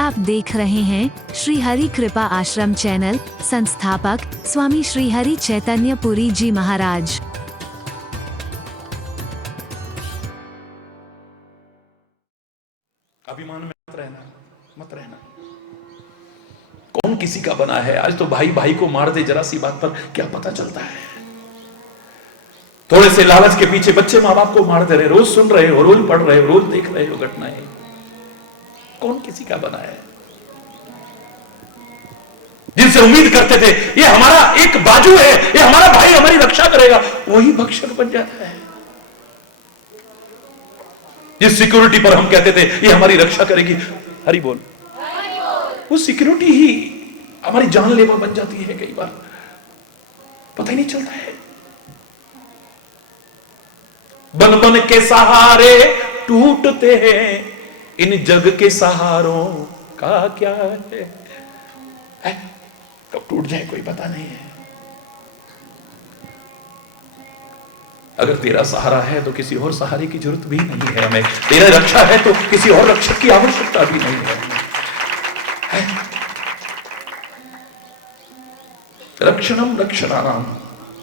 आप देख रहे हैं श्री हरि कृपा आश्रम चैनल। संस्थापक स्वामी श्री हरि चैतन्य पुरी जी महाराज। अभिमान में मत रहना। कौन किसी का बना है? आज तो भाई भाई को मार दे जरा सी बात पर, क्या पता चलता है? थोड़े से लालच के पीछे बच्चे माँ बाप को मार दे रहे। रोज सुन रहे हो, रोज पढ़ रहे हो, रोज देख रहे हो घटनाएं। कौन किसी का बना है? जिनसे उम्मीद करते थे ये हमारा एक बाजू है, ये हमारा भाई हमारी रक्षा करेगा, वही भक्षक बन जाता है। जिस सिक्योरिटी पर हम कहते थे ये हमारी रक्षा करेगी, हरि बोल, वो सिक्योरिटी ही हमारी जानलेवा बन जाती है। कई बार पता ही नहीं चलता है। बन बन के सहारे टूटते हैं, इन जग के सहारों का क्या है? कब टूट जाए कोई पता नहीं है। अगर तेरा सहारा है तो किसी और सहारे की जरूरत भी नहीं है हमें। तेरा रक्षा है तो किसी और रक्षक की आवश्यकता भी नहीं है। रक्षणम रक्षणानाम।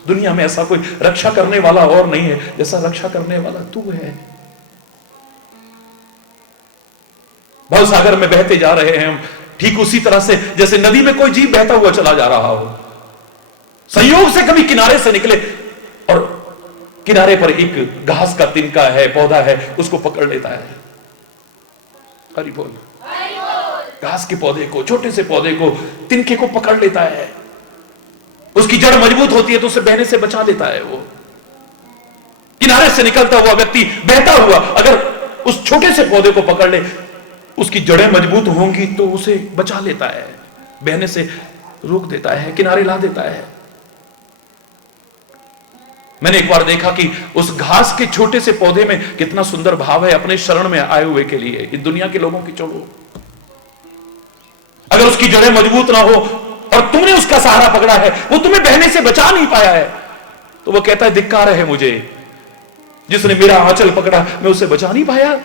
दुनिया में ऐसा कोई रक्षा करने वाला और नहीं है जैसा रक्षा करने वाला तू है। भव सागर में बहते जा रहे हैं हम, ठीक उसी तरह से जैसे नदी में कोई जीव बहता हुआ चला जा रहा हो। संयोग से कभी किनारे से निकले और किनारे पर एक घास का तिनका है, पौधा है, उसको पकड़ लेता है। हरि बोल। घास के पौधे को, छोटे से पौधे को, तिनके को पकड़ लेता है। उसकी जड़ मजबूत होती है तो उसे बहने से बचा लेता है। वो किनारे से निकलता हुआ व्यक्ति बहता हुआ अगर उस छोटे से पौधे को पकड़ ले, उसकी जड़ें मजबूत होंगी तो उसे बचा लेता है, बहने से रोक देता है, किनारे ला देता है। मैंने एक बार देखा कि उस घास के छोटे से पौधे में कितना सुंदर भाव है अपने शरण में आए हुए के लिए। इस दुनिया के लोगों की छोड़ो, अगर उसकी जड़ें मजबूत ना हो और तुमने उसका सहारा पकड़ा है, वो तुम्हें बहने से बचा नहीं पाया है, तो वो कहता है धिक्कार है मुझे, जिसने मेरा आंचल पकड़ा मैं उसे बचा नहीं पाया,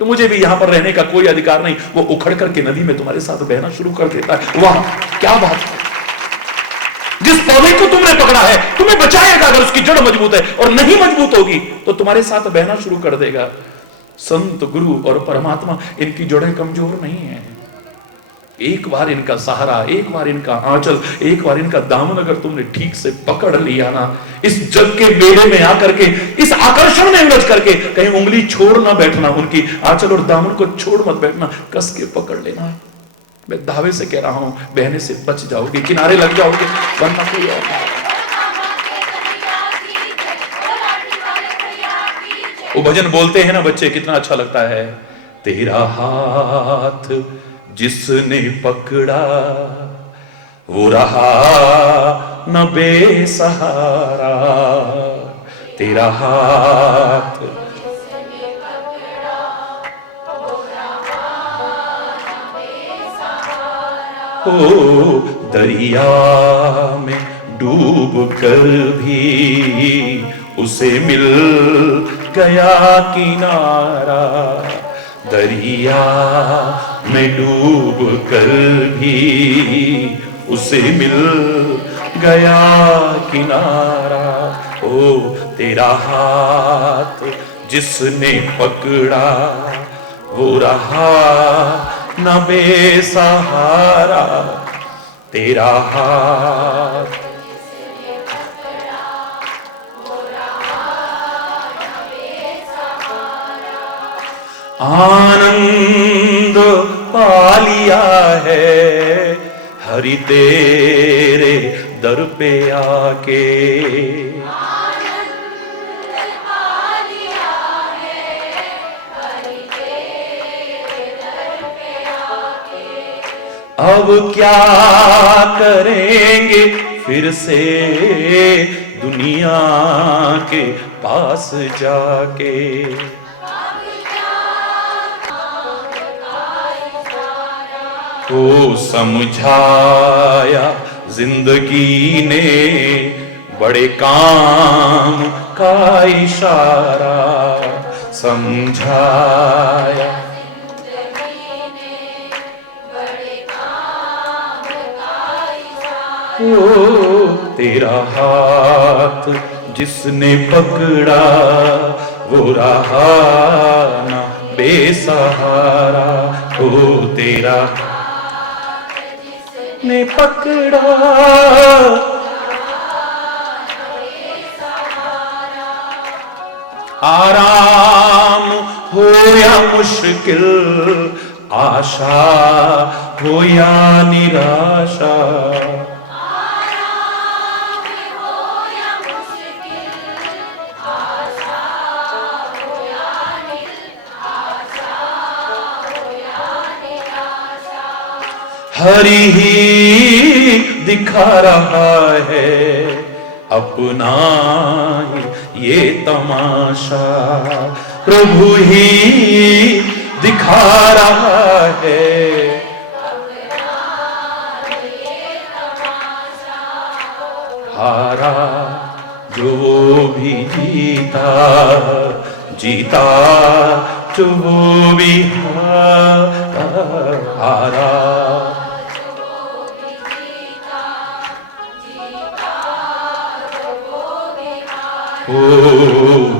तो मुझे भी यहां पर रहने का कोई अधिकार नहीं। वो उखड़ करके नदी में तुम्हारे साथ बहना शुरू कर देता है। वाह क्या बात है! जिस पौधे को तुमने पकड़ा है तुम्हें बचाएगा अगर उसकी जड़ मजबूत है, और नहीं मजबूत होगी तो तुम्हारे साथ बहना शुरू कर देगा। संत, गुरु और परमात्मा, इनकी जड़ें कमजोर नहीं है। एक बार इनका सहारा, एक बार इनका आंचल, एक बार इनका दामन अगर तुमने ठीक से पकड़ लिया ना, इस जग के मेले में आकर के, इस आकर्षण में उलझ करके कहीं उंगली छोड़ ना बैठना, उनकी आंचल और दामन को छोड़ मत बैठना, कस के पकड़ लेना। मैं दावे से कह रहा हूं बहने से बच जाओगे, किनारे लग जाओगे, वरना कोई और नहीं। वो भजन बोलते हैं ना बच्चे, कितना अच्छा लगता है। तेरा हाथ जिसने पकड़ा वो रहा न बेसहारा। तेरा हाथ ओ दरिया में डूब कर भी उसे मिल गया किनारा। दरिया में डूब कर भी उसे मिल गया किनारा। ओ तेरा हाथ जिसने पकड़ा वो रहा न बेसहारा। तेरा हाथ आनंद पा लिया है हरि तेरे दर पे आके। आनंद पा लिया है हरि तेरे दर पे आके। अब क्या करेंगे फिर से दुनिया के पास जाके। को समझाया जिंदगी ने बड़े काम का इशारा। समझाया ओ तेरा हाथ जिसने पकड़ा वो रहा ना बेसहारा। ओ तेरा ने पकड़ा आराम हो या मुश्किल, आशा हो या निराशा, हरि ही दिखा रहा है अपना ये तमाशा, प्रभु ही दिखा रहा है हारा जो भी जीता, जीता जो भी हारा। ओ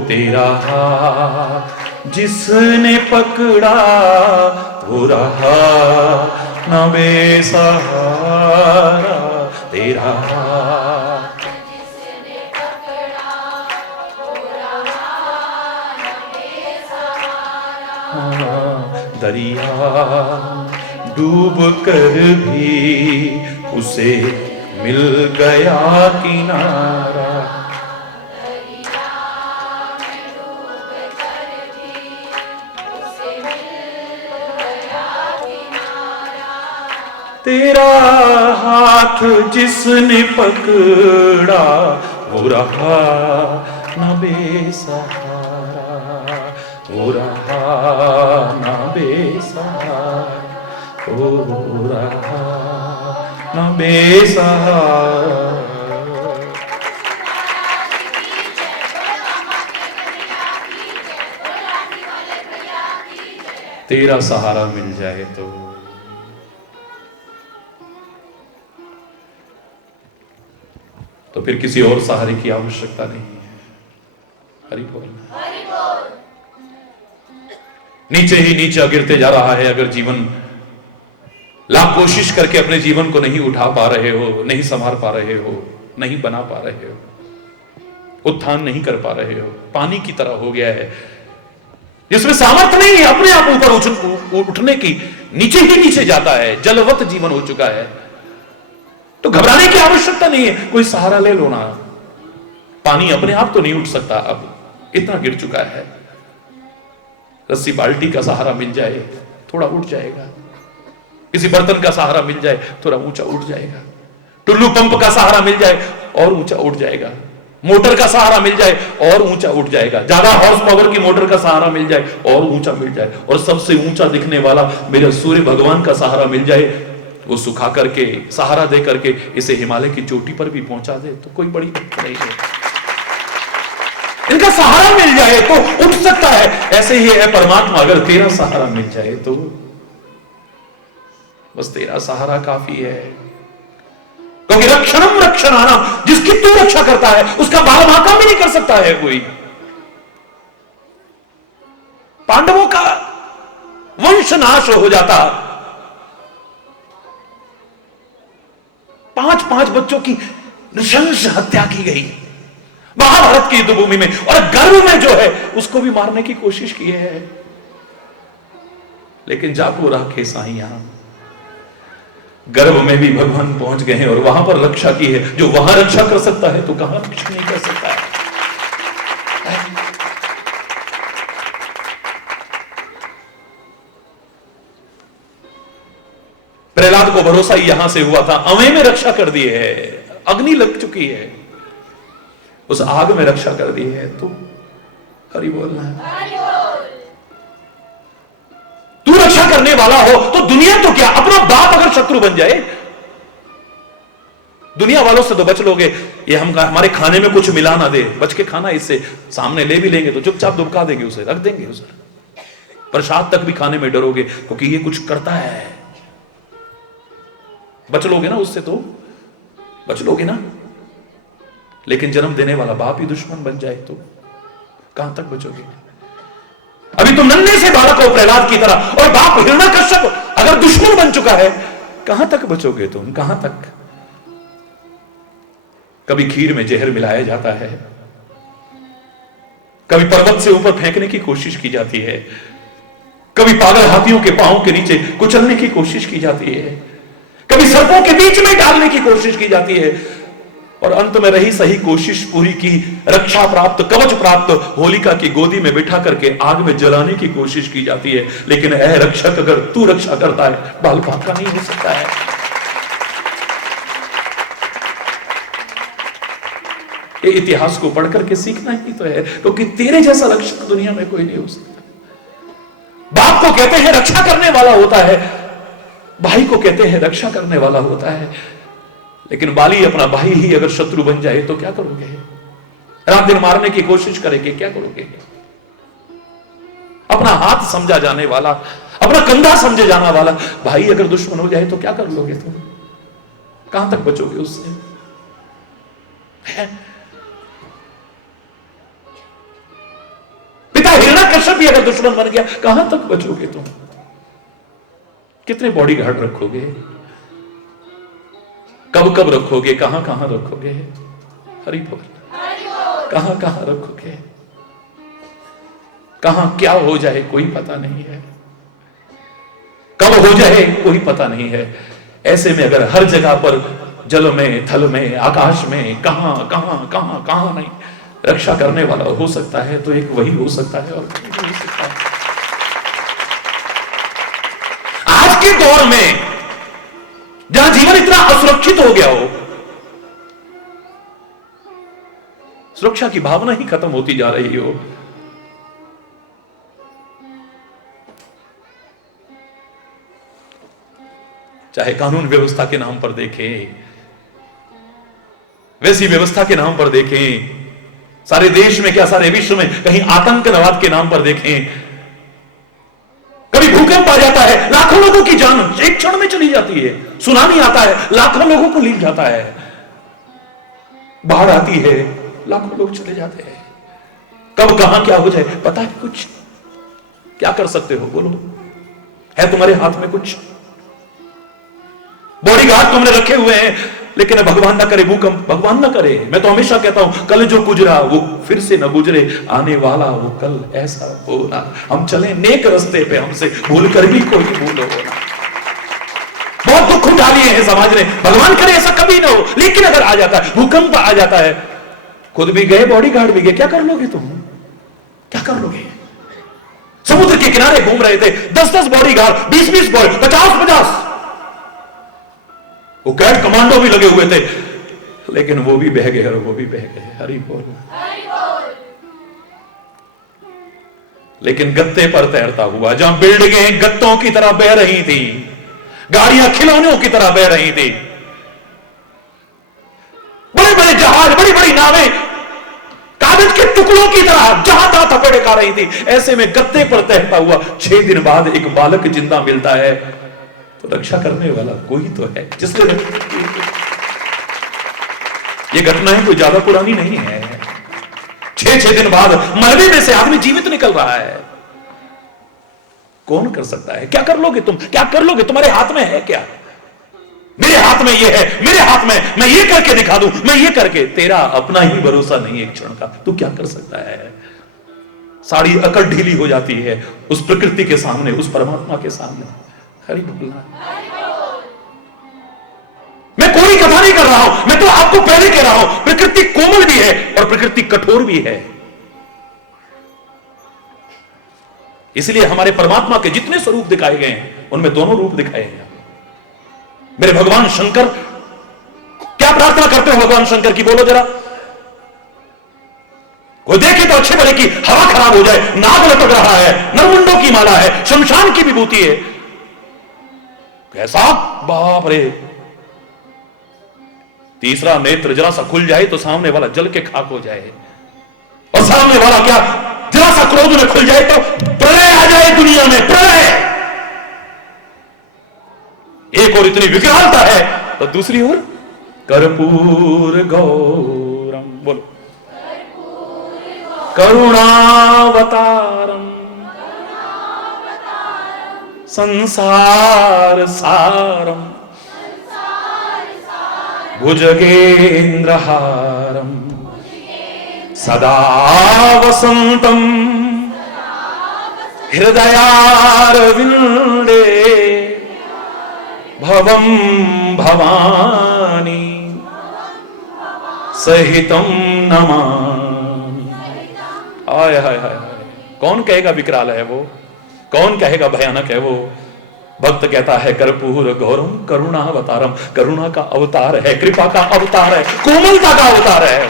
तेरा हाथ जिसने पकड़ा वो रहा न बेसहारा। तेरा हाथ जिसने पकड़ा वो रहा न बेसहारा। दरिया डूब कर भी उसे मिल गया किनारा। तेरा हाथ जिसने पकड़ा वो रहा न बेसहारा, वो रहा न बेसहारा, वो रहा न बेसहारा। तेरा सहारा मिल जाए तो फिर किसी और सहारे की आवश्यकता नहीं है। हरि बोल। नीचे ही नीचे गिरते जा रहा है। अगर जीवन लाख कोशिश करके अपने जीवन को नहीं उठा पा रहे हो, नहीं संभाल पा रहे हो, नहीं बना पा रहे हो, उत्थान नहीं कर पा रहे हो, पानी की तरह हो गया है जिसमें सामर्थ्य नहीं है अपने आप ऊपर उठने की, नीचे ही नीचे जाता है, जलवत जीवन हो चुका है, तो घबराने की आवश्यकता नहीं है। कोई सहारा ले लो ना। पानी अपने आप तो नहीं उठ सकता, अब इतना गिर चुका है। रस्सी बाल्टी का सहारा मिल जाए थोड़ा उठ जाएगा, किसी बर्तन का सहारा मिल जाए थोड़ा ऊंचा उठ जाएगा, टुल्लू पंप का सहारा मिल जाए और ऊंचा उठ जाएगा, मोटर का सहारा मिल जाए और ऊंचा उठ जाएगा, ज्यादा हॉर्स पावर की मोटर का सहारा मिल जाए और ऊंचा मिल जाए, और सबसे ऊंचा दिखने वाला मेरे सूर्य भगवान का सहारा मिल जाए, वो सुखा करके सहारा दे करके इसे हिमालय की चोटी पर भी पहुंचा दे तो कोई बड़ी बात नहीं है। इनका सहारा मिल जाए तो उठ सकता है। ऐसे ही है परमात्मा, अगर तेरा सहारा मिल जाए तो बस तेरा सहारा काफी है। क्योंकि रक्षणम रक्षणानाम, जिसकी तू रक्षा करता है उसका बाल बांका भी नहीं कर सकता है कोई। पांडवों का वंश नाश हो जाता, 5 बच्चों की नृशंस हत्या की गई महाभारत की युद्ध भूमि में, और गर्भ में जो है उसको भी मारने की कोशिश की है। लेकिन जाको राखे साईं, गर्भ में भी भगवान पहुंच गए हैं और वहां पर रक्षा की है। जो वहां रक्षा कर सकता है तो कहां रक्षा नहीं कर सकता है। प्रहलाद को भरोसा ही यहां से हुआ था, अवे में रक्षा कर दी है, अग्नि लग चुकी है, उस आग में रक्षा कर दी है। तो हरि बोलना है। तू रक्षा करने वाला हो तो दुनिया तो क्या, अपना बाप अगर शत्रु बन जाए, दुनिया वालों से तो बच लोगे। ये हमारे खाने में कुछ मिला ना दे, बच के खाना, इससे सामने ले भी लेंगे तो चुपचाप दुबका देंगे, उसे रख देंगे, उसे प्रसाद तक भी खाने में डरोगे क्योंकि ये कुछ करता है। बच लोगे ना उससे तो बच लोगे ना। लेकिन जन्म देने वाला बाप ही दुश्मन बन जाए तो कहां तक बचोगे? अभी तुम नन्हे से बालक हो प्रहलाद की तरह, और बाप हिरण्यकश्यप अगर दुश्मन बन चुका है, कहां तक बचोगे तुम? कहां तक? कभी खीर में जहर मिलाया जाता है, कभी पर्वत से ऊपर फेंकने की कोशिश की जाती है, कभी पागल हाथियों के पांवों के नीचे कुचलने की कोशिश की जाती है, कभी सर्पों के बीच में डालने की कोशिश की जाती है, और अंत में रही सही कोशिश पूरी की, रक्षा प्राप्त, कवच प्राप्त, होलिका की गोदी में बिठा करके आग में जलाने की कोशिश की जाती है। लेकिन ऐ रक्षक, अगर तू रक्षा करता है, बाल बांका नहीं हो सकता है। ये इतिहास को पढ़कर के सीखना ही तो है, क्योंकि तेरे जैसा रक्षक दुनिया में कोई नहीं हो सकता। बाप को कहते हैं रक्षा करने वाला होता है, भाई को कहते हैं रक्षा करने वाला होता है, लेकिन बाली अपना भाई ही अगर शत्रु बन जाए तो क्या करोगे? रात दिन मारने की कोशिश करेंगे, क्या करोगे? अपना हाथ समझा जाने वाला, अपना कंधा समझे जाना वाला भाई अगर दुश्मन हो जाए तो क्या कर लोगे तुम? कहां तक बचोगे उससे? पिता हिरण्यकश्यप भी अगर दुश्मन बन गया, कहां तक बचोगे तुम? कितने बॉडीगार्ड रखोगे? कब कब रखोगे? कहां कहां रखोगे? हरि बोल। कहां कहां रखोगे? कहां क्या हो जाए कोई पता नहीं है, कब हो जाए कोई पता नहीं है। ऐसे में अगर हर जगह पर जल में, थल में, आकाश में, कहां कहां कहां कहां नहीं रक्षा करने वाला हो सकता है, तो एक वही हो सकता है और नहीं हो सकता है। आज के दौर में जहां जीवन इतना असुरक्षित हो गया हो, सुरक्षा की भावना ही खत्म होती जा रही हो, चाहे कानून व्यवस्था के नाम पर देखें, वैसी व्यवस्था के नाम पर देखें, सारे देश में क्या सारे विश्व में कहीं आतंकवाद के नाम पर देखें, कभी भूकंप आ जाता है, लाखों लोगों की जान एक क्षण में चली जाती है, सुनामी आता है, लाखों लोगों को लील जाता है, बाढ़ आती है, लाखों लोग चले जाते हैं। कब कहां क्या हो जाए पता है कुछ? क्या कर सकते हो बोलो? है तुम्हारे हाथ में कुछ? बॉडीगार्ड तुमने रखे हुए हैं, लेकिन भगवान ना करे भूकंप, भगवान ना करे। मैं तो हमेशा कहता हूं, कल जो गुजरा वो फिर से न गुजरे, आने वाला वो कल ऐसा हो ना। हम चले नेक रास्ते पे, हमसे भूल कर भी कोई भूल हो ना। बहुत दुख उठा लिए हैं समाज ने, भगवान करे ऐसा कभी ना हो, लेकिन अगर आ जाता है, भूकंप आ जाता है, खुद भी गए, बॉडीगार्ड भी गए, क्या कर लोगे तुम? क्या कर लोगे? समुद्र के किनारे घूम रहे थे, 10-10 बॉडीगार्ड, 20-20 बॉडी, 50-50, वो कैट कमांडो भी लगे हुए थे, लेकिन वो भी बह गए और वो भी बह गए। हरि बोल। लेकिन गत्ते पर तैरता हुआ, जहां बिल्डिंगें गत्तों की तरह बह रही थी, गाड़ियां खिलौनों की तरह बह रही थी, बड़े बड़े जहाज, बड़ी बड़ी नावें कागज के टुकड़ों की तरह जहां तहां थपेड़े खा रही थी, ऐसे में गत्ते पर तैरता हुआ 6 दिन बाद एक बालक जिंदा मिलता है, तो रक्षा करने वाला कोई तो है जिसने। ये घटनाएं कोई ज्यादा पुरानी नहीं है, 6 दिन बाद मलबे में से आदमी जीवित निकल रहा है। कौन कर सकता है? क्या कर लोगे तुम? क्या कर लोगे? तुम्हारे हाथ में है क्या? मेरे हाथ में ये है, मेरे हाथ में, मैं ये करके दिखा दूं, मैं ये करके। तेरा अपना ही भरोसा नहीं एक क्षण का, तू क्या कर सकता है? सारी अकड़ ढीली हो जाती है उस प्रकृति के सामने, उस परमात्मा के सामने। हरि बोलना। मैं कोई कथा नहीं कर रहा हूं, मैं तो आपको पहले कह रहा हूं, प्रकृति कोमल भी है और प्रकृति कठोर भी है। इसलिए हमारे परमात्मा के जितने स्वरूप दिखाए गए हैं, उनमें दोनों रूप दिखाए गए। मेरे भगवान शंकर, क्या प्रार्थना करते हो भगवान शंकर की? बोलो जरा। कोई देखे तो अच्छे भले की हवा खराब हो जाए, नाग लटक रहा है, नरमुंडों की माला है, शमशान की विभूति है, कैसा बाप रे। तीसरा नेत्र जरा सा खुल जाए तो सामने वाला जल के खाक हो जाए, और सामने वाला क्या जरा सा क्रोध में खुल जाए तो प्रलय आ जाए दुनिया में, प्रलय। एक और इतनी विकरालता है तो दूसरी ओर कर्पूर गौरम, बोलो करुणावतारम संसार सारम भुजगेन्द्रहारम सदा वसंतम हृदयारविंदे भवम भवानी सहितम नमामि। हाय हाय हाय, कौन कहेगा विकराल है वो, कौन कहेगा भयानक है वो। भक्त कहता है कर्पूर गौरम करुणावतारम, करुणा का अवतार है, कृपा का अवतार है, कोमलता का अवतार है।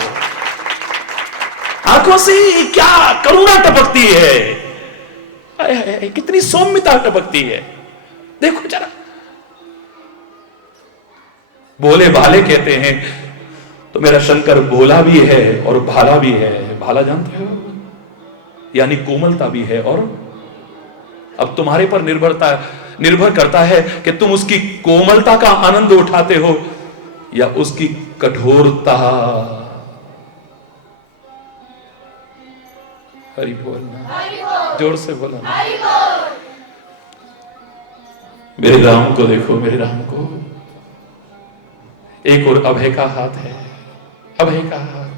आंखों से क्या करुणा टपकती है, कितनी सौम्यता टपकती है। देखो जरा, भोले भाले कहते हैं तो मेरा शंकर भोला भी है और भाला भी है। भाला जानते हो, यानी कोमलता भी है। और अब तुम्हारे पर निर्भर करता है कि तुम उसकी कोमलता का आनंद उठाते हो या उसकी कठोरता। हरि बोल, जोर से बोला। मेरे राम को देखो, मेरे राम को। एक और अभय का हाथ है, अभय का हाथ।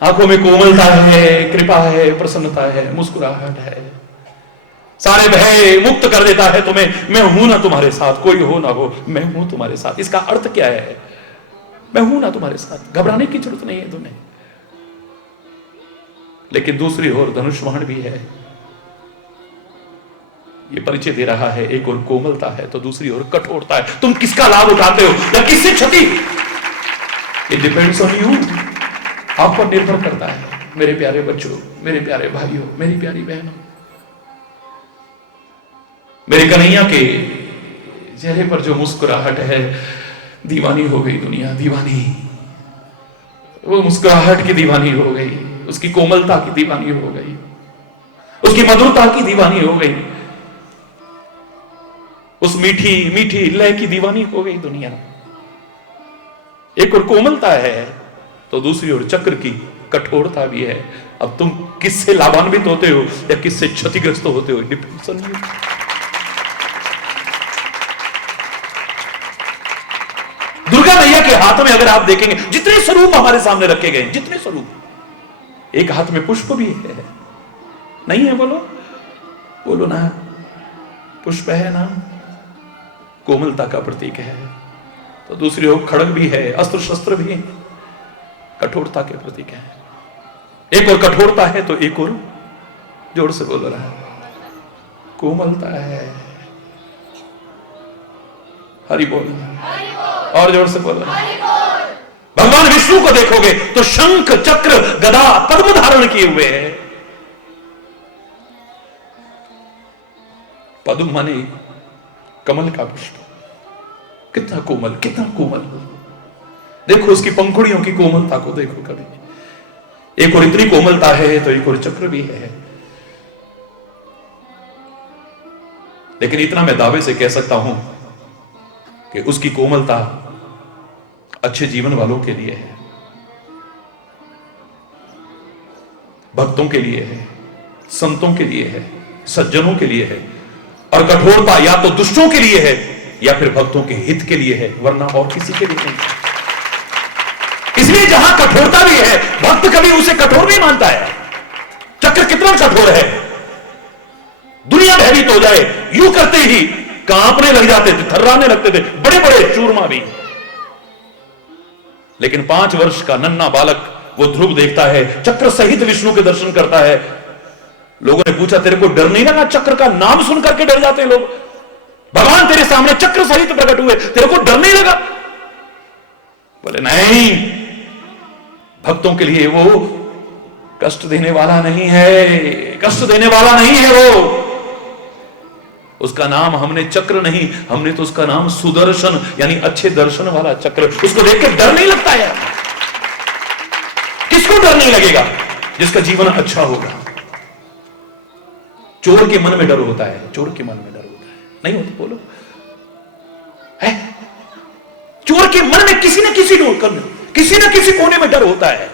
आंखों में कोमलता है, कृपा है, प्रसन्नता है, मुस्कुराहट है, सारे भय मुक्त कर देता है तुम्हें। मैं हूं ना तुम्हारे साथ, कोई हो ना हो, मैं हूं तुम्हारे साथ। इसका अर्थ क्या है? मैं हूं ना तुम्हारे साथ, घबराने की जरूरत नहीं है तुम्हें। लेकिन दूसरी ओर धनुष्वाण भी है, ये परिचय दे रहा है। एक और कोमलता है तो दूसरी ओर कठोरता है। तुम किसका लाभ उठाते हो या किससे क्षति, इट डिपेंड्स ऑन यू। आप पर निर्भर करता है। मेरे प्यारे बच्चों, मेरे प्यारे भाइयों, मेरी प्यारी बहनों, मेरे कन्हैया के चेहरे पर जो मुस्कुराहट है, दीवानी हो गई दुनिया, दीवानी। वो मुस्कुराहट की दीवानी हो गई, उसकी कोमलता की दीवानी हो गई, उसकी मधुरता की दीवानी हो गई, उस मीठी मीठी लय की दीवानी हो गई दुनिया। एक और कोमलता है तो दूसरी ओर चक्र की कठोरता भी है। अब तुम किससे लाभान्वित होते हो या किससे क्षतिग्रस्त होते हो, डिपेंड्स ऑन यू। दुर्गा मैया के हाथों में अगर आप देखेंगे, जितने स्वरूप हमारे सामने रखे गए, जितने स्वरूप, एक हाथ में पुष्प भी है, नहीं है? बोलो बोलो ना, पुष्प है ना, कोमलता का प्रतीक है। तो दूसरी ओर खड्ग भी है, अस्त्र शस्त्र भी है, कठोरता के प्रतीक है। एक और कठोरता है तो एक और, जोर से बोल रहा है, कोमलता है। हरि बोल, और जोर से बोल रहा है। भगवान विष्णु को देखोगे तो शंख चक्र गदा पद्म धारण किए हुए हैं। पद्म माने कमल का पुष्प, कितना कोमल, कितना कोमल। देखो उसकी पंखुड़ियों की कोमलता को देखो कभी। एक और इतनी कोमलता है तो एक और चक्र भी है। लेकिन इतना मैं दावे से कह सकता हूं कि उसकी कोमलता अच्छे जीवन वालों के लिए है, भक्तों के लिए है, संतों के लिए है, सज्जनों के लिए है। और कठोरता या तो दुष्टों के लिए है या फिर भक्तों के हित के लिए है, वरना और किसी के लिए नहीं। इसलिए जहां कठोरता भी है, भक्त कभी उसे कठोर नहीं मानता है। चक्र कितना कठोर है, दुनिया भयभीत हो जाए यूं करते ही कांपने लग जाते थे, थर्राने लगते थे बड़े बड़े चूरमा भी। लेकिन 5 वर्ष का नन्हा बालक वो ध्रुव देखता है, चक्र सहित विष्णु के दर्शन करता है। लोगों ने पूछा तेरे को डर नहीं लगा? चक्र का नाम सुन करके डर जाते हैं लोग। भगवान तेरे सामने चक्र सहित प्रकट हुए, तेरे को डर नहीं लगा? बोले नहीं, भक्तों के लिए वो कष्ट देने वाला नहीं है, कष्ट देने वाला नहीं है वो। उसका नाम हमने चक्र नहीं, हमने तो उसका नाम सुदर्शन यानी अच्छे दर्शन वाला चक्र। उसको देख के डर नहीं लगता है। किसको डर नहीं लगेगा? जिसका जीवन अच्छा होगा। चोर के मन में डर होता है, चोर के मन में डर होता है, नहीं होता? बोलो है? कुंवर के मन में किसी न किसी कोने में डर होता है।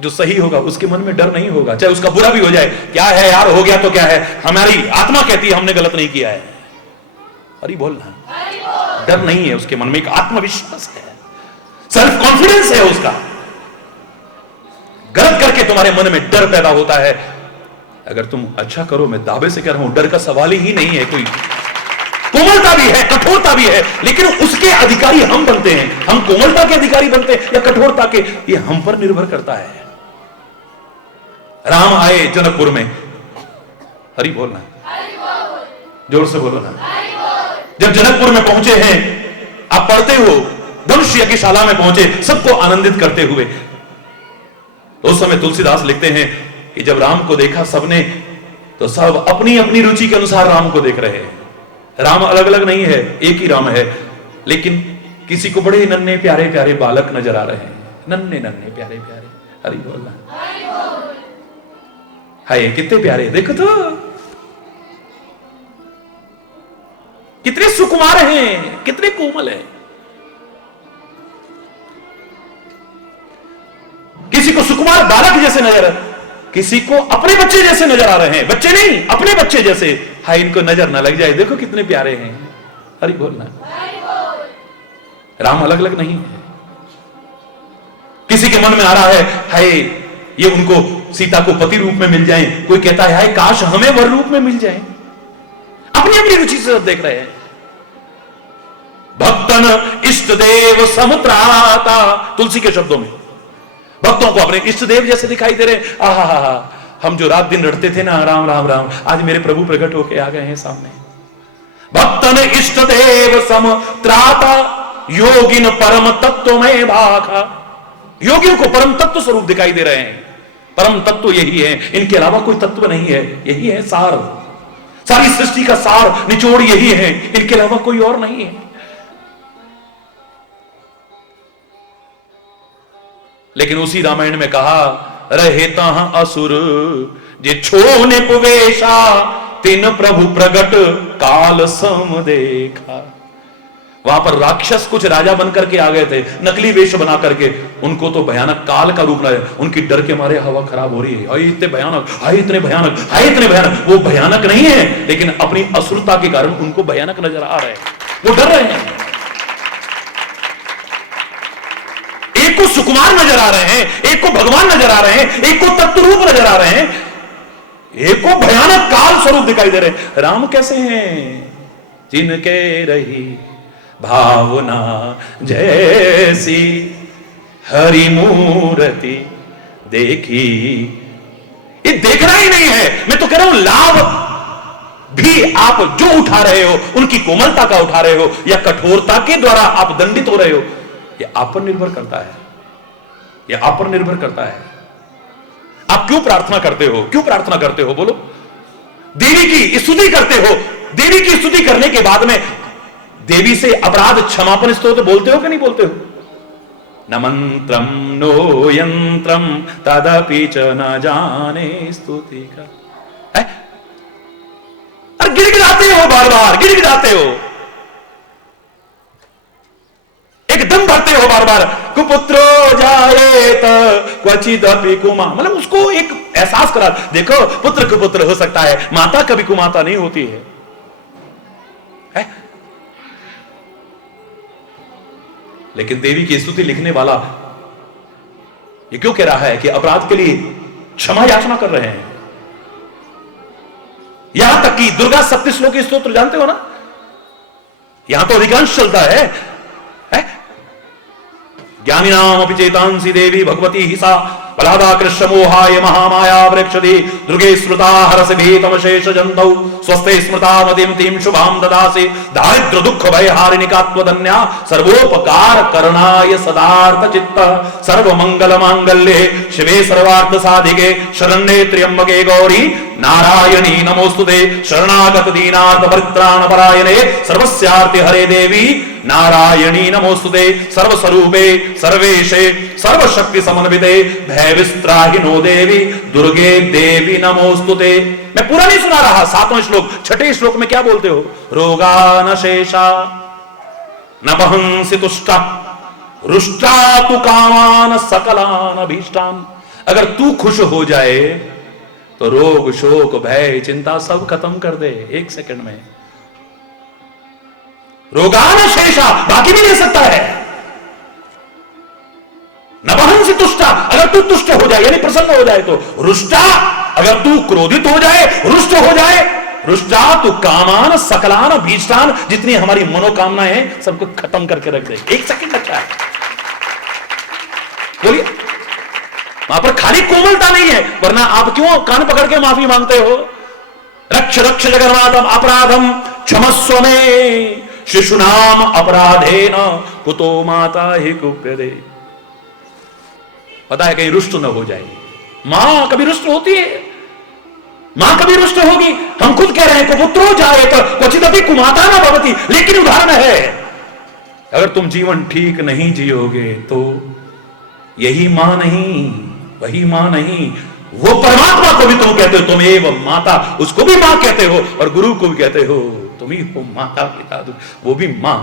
जो सही होगा उसके मन में डर नहीं होगा, चाहे उसका बुरा भी हो जाए। क्या है यार, हो गया तो क्या है, हमारी आत्मा कहती है हमने गलत नहीं किया है। अरे बोलना, डर नहीं है उसके मन में, एक आत्मविश्वास है, सेल्फ कॉन्फिडेंस है उसका। गलत करके तुम्हारे मन में डर पैदा होता है। अगर तुम अच्छा करो, मैं दावे से कह रहा हूं, डर का सवाल ही नहीं है। कोई कोमलता भी है, कठोरता भी है, लेकिन उसके अधिकारी हम बनते हैं। हम कोमलता के अधिकारी बनते हैं या कठोरता के, ये हम पर निर्भर करता है। राम आए जनकपुर में, हरि बोलना, जोर से बोलो ना। जब जनकपुर में पहुंचे हैं, आप पढ़ते हो, धनुष यज्ञशाला में पहुंचे सबको आनंदित करते हुए। तो उस समय तुलसीदास लिखते हैं कि जब राम को देखा सबने, तो सब अपनी अपनी रुचि के अनुसार राम को देख रहे हैं। राम अलग अलग नहीं है, एक ही राम है, लेकिन किसी को बड़े नन्हे प्यारे प्यारे बालक नजर आ रहे हैं, नन्हे नन्हे प्यारे प्यारे। हरि बोलना, हाय कितने प्यारे, देखो तो कितने सुकुमार हैं, कितने कोमल हैं। किसी को सुकुमार बालक जैसे नजर, किसी को अपने बच्चे जैसे नजर आ रहे हैं, बच्चे नहीं अपने बच्चे जैसे। हाय इनको नजर ना लग जाए, देखो कितने प्यारे हैं। हरि बोलना, राम अलग अलग नहीं है। किसी के मन में आ रहा है हाय ये उनको सीता को पति रूप में मिल जाए, कोई कहता है हाय काश हमें वर रूप में मिल जाए। अपनी अपनी रुचि से देख रहे हैं। भक्तन इष्ट देव समत्राता, तुलसी के शब्दों में भक्तों को अपने इष्ट देव जैसे दिखाई दे रहे। आहा, हम जो रात दिन रटते थे ना राम राम राम, आज मेरे प्रभु प्रकट होके आ गए हैं सामने। भक्तन इष्ट देव समत्राता, योगिन परम तत्व में भाखा। योगियों को परम तत्व स्वरूप दिखाई दे रहे हैं। परम तत्व यही है, इनके अलावा कोई तत्व नहीं है। यही है सार, सारी सृष्टि का सार निचोड़ यही है, इनके अलावा कोई और नहीं है। लेकिन उसी रामायण में कहा रहे तहां असुर जे छोने पुवेशा, तिन प्रभु प्रगट काल सम देखा। वहां पर राक्षस कुछ राजा बनकर के आ गए थे, नकली वेश बना करके। उनको तो भयानक काल का रूप लगा, उनकी डर के मारे हवा खराब हो रही है। हाय इतने भयानक, हाय इतने भयानक, हाय इतने भयानक। वो भयानक नहीं है, लेकिन अपनी असुरता के कारण उनको भयानक नजर आ रहे हैं, वो डर रहे हैं। एक को सुकुमार नजर आ रहे हैं, एक को भगवान नजर आ रहे हैं, एक को तत्व रूप नजर आ रहे हैं, एक को भयानक काल स्वरूप दिखाई दे रहे हैं। राम कैसे हैं? जिनके रही भावना जैसी, हरि मूर्ति देखी। ये देखना ही नहीं है, मैं तो कह रहा हूं लाभ भी आप जो उठा रहे हो, उनकी कोमलता का उठा रहे हो या कठोरता के द्वारा आप दंडित हो रहे हो, ये आप पर निर्भर करता है। ये आप पर निर्भर करता है। आप क्यों प्रार्थना करते हो? क्यों प्रार्थना करते हो? बोलो। देवी की स्तुति करते हो। देवी की स्तुति करने के बाद में देवी से अपराध क्षमापन स्तोत्र बोलते हो कि नहीं बोलते हो? न मंत्रम नो यंत्रम तदपि च न जाने स्तुति का। अरे गिड़गिड़ाते हो, बार बार गिड़गिड़ाते हो, एकदम भरते हो बार बार। कुपुत्रो जायेत क्वचिदपि कुमा, मतलब उसको एक एहसास करा। देखो पुत्र कुपुत्र हो सकता है, माता कभी कुमाता नहीं होती है। लेकिन देवी की स्तुति लिखने वाला ये क्यों कह रहा है कि अपराध के लिए क्षमा याचना कर रहे हैं? यहां तक कि दुर्गा 37 श्लोक की स्तोत्र जानते हो ना, यहां तो अधिकांश चलता है। ज्ञानिनाम अपि चेतांसी देवी भगवती ही सा, प्रहलादा कृष्ण मोहाय महामाया वृक्षति, दुर्गे स्मृता हरसि भीतम शेष जंतौ, स्वस्थे स्मृता मतिम तीम शुभाम ददासि, दारिद्र दुख भय हारिणिकात्वदन्या, सर्वोपकार करणाय सदार्थ चित्त, सर्व मंगल मांगल्ये शिवे सर्वार्थ साधिके, शरण्ये त्र्यंबके गौरी नारायणी नमोस्तुते, शरणागत दीनार्थ परित्राण परायणे, सर्वस्यार्ति हरे देवी नारायणी नमोस्तुते, सर्वस्वरूपे सर्वेशे सर्वशक्ति समन्विते, भय विस्त्राहिनो देवी दुर्गे देवी नमोस्तुते। मैं पूरा नहीं सुना रहा, 7वां श्लोक, 6ठे श्लोक में क्या बोलते हो? रोगान शेषा न बहंसि तुष्टा रुष्टा तु कामान सकलान अभीष्टान। अगर तू खुश हो जाए तो रोग शोक भय चिंता सब खत्म कर दे 1 सेकंड में। रोगान शेषा, बाकी भी ले सकता है। नबहन से तुष्टा, अगर तू तुष्ट हो जाए यानी प्रसन्न हो जाए तो। रुष्टा, अगर तू क्रोधित हो जाए, रुष्ट हो जाए। रुष्टा तू कामान सकलान भीष्टान, जितनी हमारी मनोकामनाएं हैं सबको खत्म करके रख दे। 1 सेकंड लगता है। बोलिए, वहां पर खाली कोमलता नहीं है, वरना आप क्यों कान पकड़ के माफी मांगते हो? रक्ष रक्ष जगन्नाथम अपराधम क्षमस्व में शिशुनाम अपराधेन कुतो माता ही कुप्यते। पता है कहीं रुष्ट न हो जाए। मां कभी रुष्ट होती है, मां कभी रुष्ट होगी। हम खुद कह रहे हैं कुपुत्रो जायेत क्वचिदपि कुमाता न भवति, लेकिन उदाहरण है अगर तुम जीवन ठीक नहीं जियोगे तो यही मां नहीं, वही मां नहीं, वो परमात्मा को भी तुम कहते हो तुम एवं माता, उसको भी मां कहते हो, और गुरु को भी कहते हो तुम ही हो माता पिता, वो भी मां।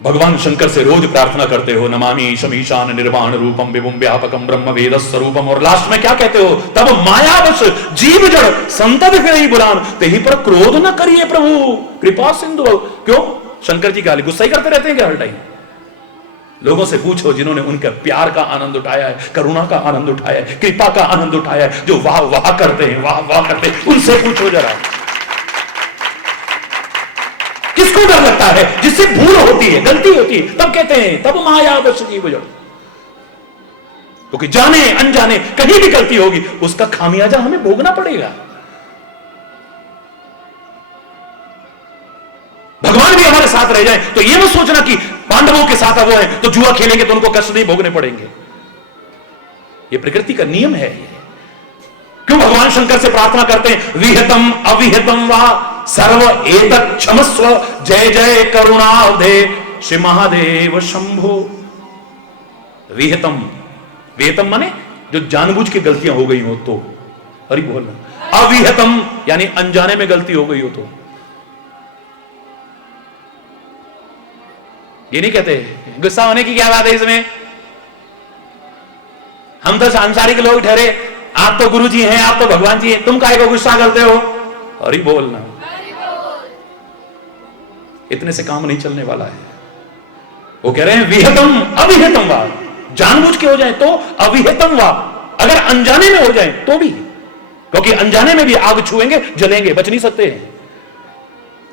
भगवान शंकर से रोज प्रार्थना करते हो, नमामि शमीशान निर्वाण रूपम विभुम व्यापकम ब्रह्म वेद स्वरूपम, और लास्ट में क्या कहते हो? तब मायावश जीव जड़ संतत फिरहि बुलान, तेहि पर क्रोध न करिए प्रभु कृपा सिंधु। क्यों शंकर जी गाली गुस्सा ही करते रहते हैं क्या हर टाइम? लोगों से पूछो जिन्होंने उनके प्यार का आनंद उठाया है, करुणा का आनंद उठाया है, कृपा का आनंद उठाया है, जो वाह वाह करते हैं, वाह वाह करते हैं, उनसे पूछो जरा। किसको डर लगता है? जिससे भूल होती है, गलती होती है, तब कहते हैं तब मायावश जीव जड़। क्योंकि जाने अनजाने कहीं भी गलती होगी उसका खामियाजा हमें भोगना पड़ेगा। भगवान भी हमारे साथ रह जाए तो ये मत सोचना कि पांडवों के साथ वो है तो जुआ खेलेंगे तो उनको कष्ट नहीं भोगने पड़ेंगे। ये प्रकृति का नियम है। क्यों भगवान शंकर से प्रार्थना करते हैं? विहितम अविहितम वा सर्व एतत् क्षमस्व जय जय करुणाब्धे श्री महादेव शंभो। विहितम, विहितम माने जो जानबूझ के गलतियां हो गई हो तो, हरि बोलना। अविहितम यानी अनजाने में गलती हो गई हो तो। ये नहीं कहते गुस्सा होने की क्या बात है इसमें, हम तो सांसारिक लोग ठहरे, आप तो गुरु जी हैं, आप तो भगवान जी हैं, तुम काहे को गुस्सा करते हो? हरि बोलना। इतने से काम नहीं चलने वाला है। वो कह रहे हैं विहितम अविहितम वा, जानबूझ के हो जाए तो, अविहितम वा अगर अनजाने में हो जाए तो भी, क्योंकि अनजाने में भी आग छुएंगे जलेंगे, बच नहीं सकते हैं।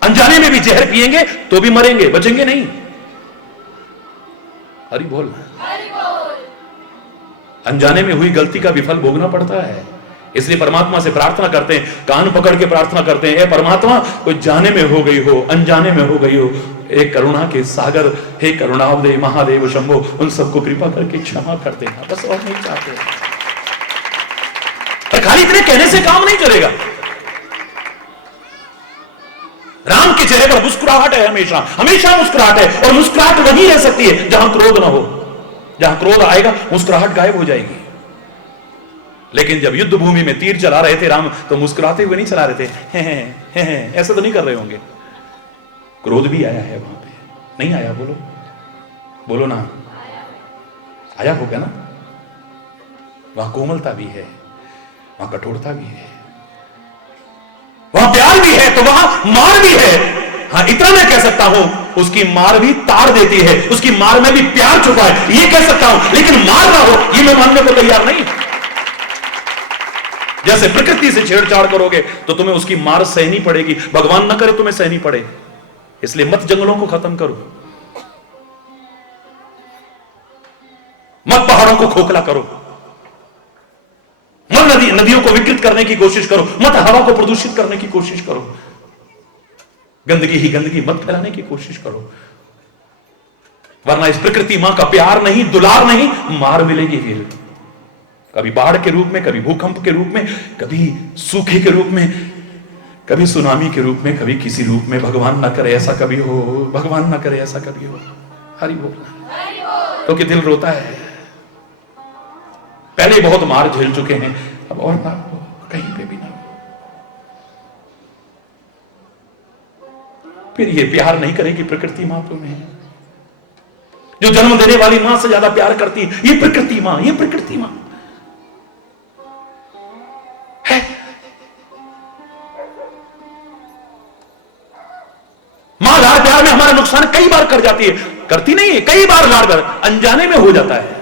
अनजाने में भी जहर पिएंगे तो भी मरेंगे, बचेंगे नहीं। हरि बोल। अनजाने में हुई गलती का विफल भोगना पड़ता है। इसलिए परमात्मा से प्रार्थना करते हैं, कान पकड़ के प्रार्थना करते हैं, हे परमात्मा कोई जाने में हो गई हो, अनजाने में हो गई हो, एक करुणा के सागर हे करुणावदे महादेव शंभो, उन सबको कृपा करके क्षमा कर देना, बस और नहीं चाहते। पर खाली इतने कहने से काम नहीं चलेगा। राम के चेहरे पर मुस्कुराहट है, हमेशा हमेशा मुस्कुराहट है, और मुस्कुराहट वही रह सकती है जहां क्रोध ना हो। जहां क्रोध आएगा मुस्कुराहट गायब हो जाएगी। लेकिन जब युद्ध भूमि में तीर चला रहे थे राम, तो मुस्कुराते हुए नहीं चला रहे थे, ऐसा तो नहीं कर रहे होंगे। क्रोध भी आया है वहां पे, नहीं आया? बोलो बोलो ना, आया होगा ना। वहां कोमलता भी है, वहां कठोरता भी है, वहां प्यार भी है, तो वहां मार भी है। हाँ इतना मैं कह सकता हूं, उसकी मार भी तार देती है, उसकी मार में भी प्यार छुपा है, ये कह सकता हूं। लेकिन मार ना हो ये मैं मानने को तैयार नहीं। जैसे प्रकृति से छेड़छाड़ करोगे तो तुम्हें उसकी मार सहनी पड़ेगी, भगवान ना करे तुम्हें सहनी पड़े। इसलिए मत जंगलों को खत्म करो, मत पहाड़ों को खोखला करो, मत नदियों को विकृत करने की कोशिश करो, मत हवा को प्रदूषित करने की कोशिश करो, गंदगी ही गंदगी मत फैलाने की कोशिश करो, वरना इस प्रकृति मां का प्यार नहीं, दुलार नहीं, मार मिलेगी फिर। कभी बाढ़ के रूप में, कभी भूकंप के रूप में, कभी सूखे के रूप में, कभी सुनामी के रूप में, कभी किसी रूप में। भगवान ना करे ऐसा कभी हो, भगवान ना करे ऐसा कभी हो। हरि बोल। तो कि दिल रोता है, पहले बहुत मार झेल चुके हैं, अब और ना हो, कहीं पे भी ना हो। फिर ये प्यार नहीं करेगी प्रकृति मां तुम्हें? जो जन्म देने वाली मां से ज्यादा प्यार करती है ये प्रकृति मां, ये प्रकृति मां है। मां लाड़ प्यार में हमारा नुकसान कई बार कर जाती है, करती नहीं है, कई बार लाड़ प्यार अनजाने में हो जाता है।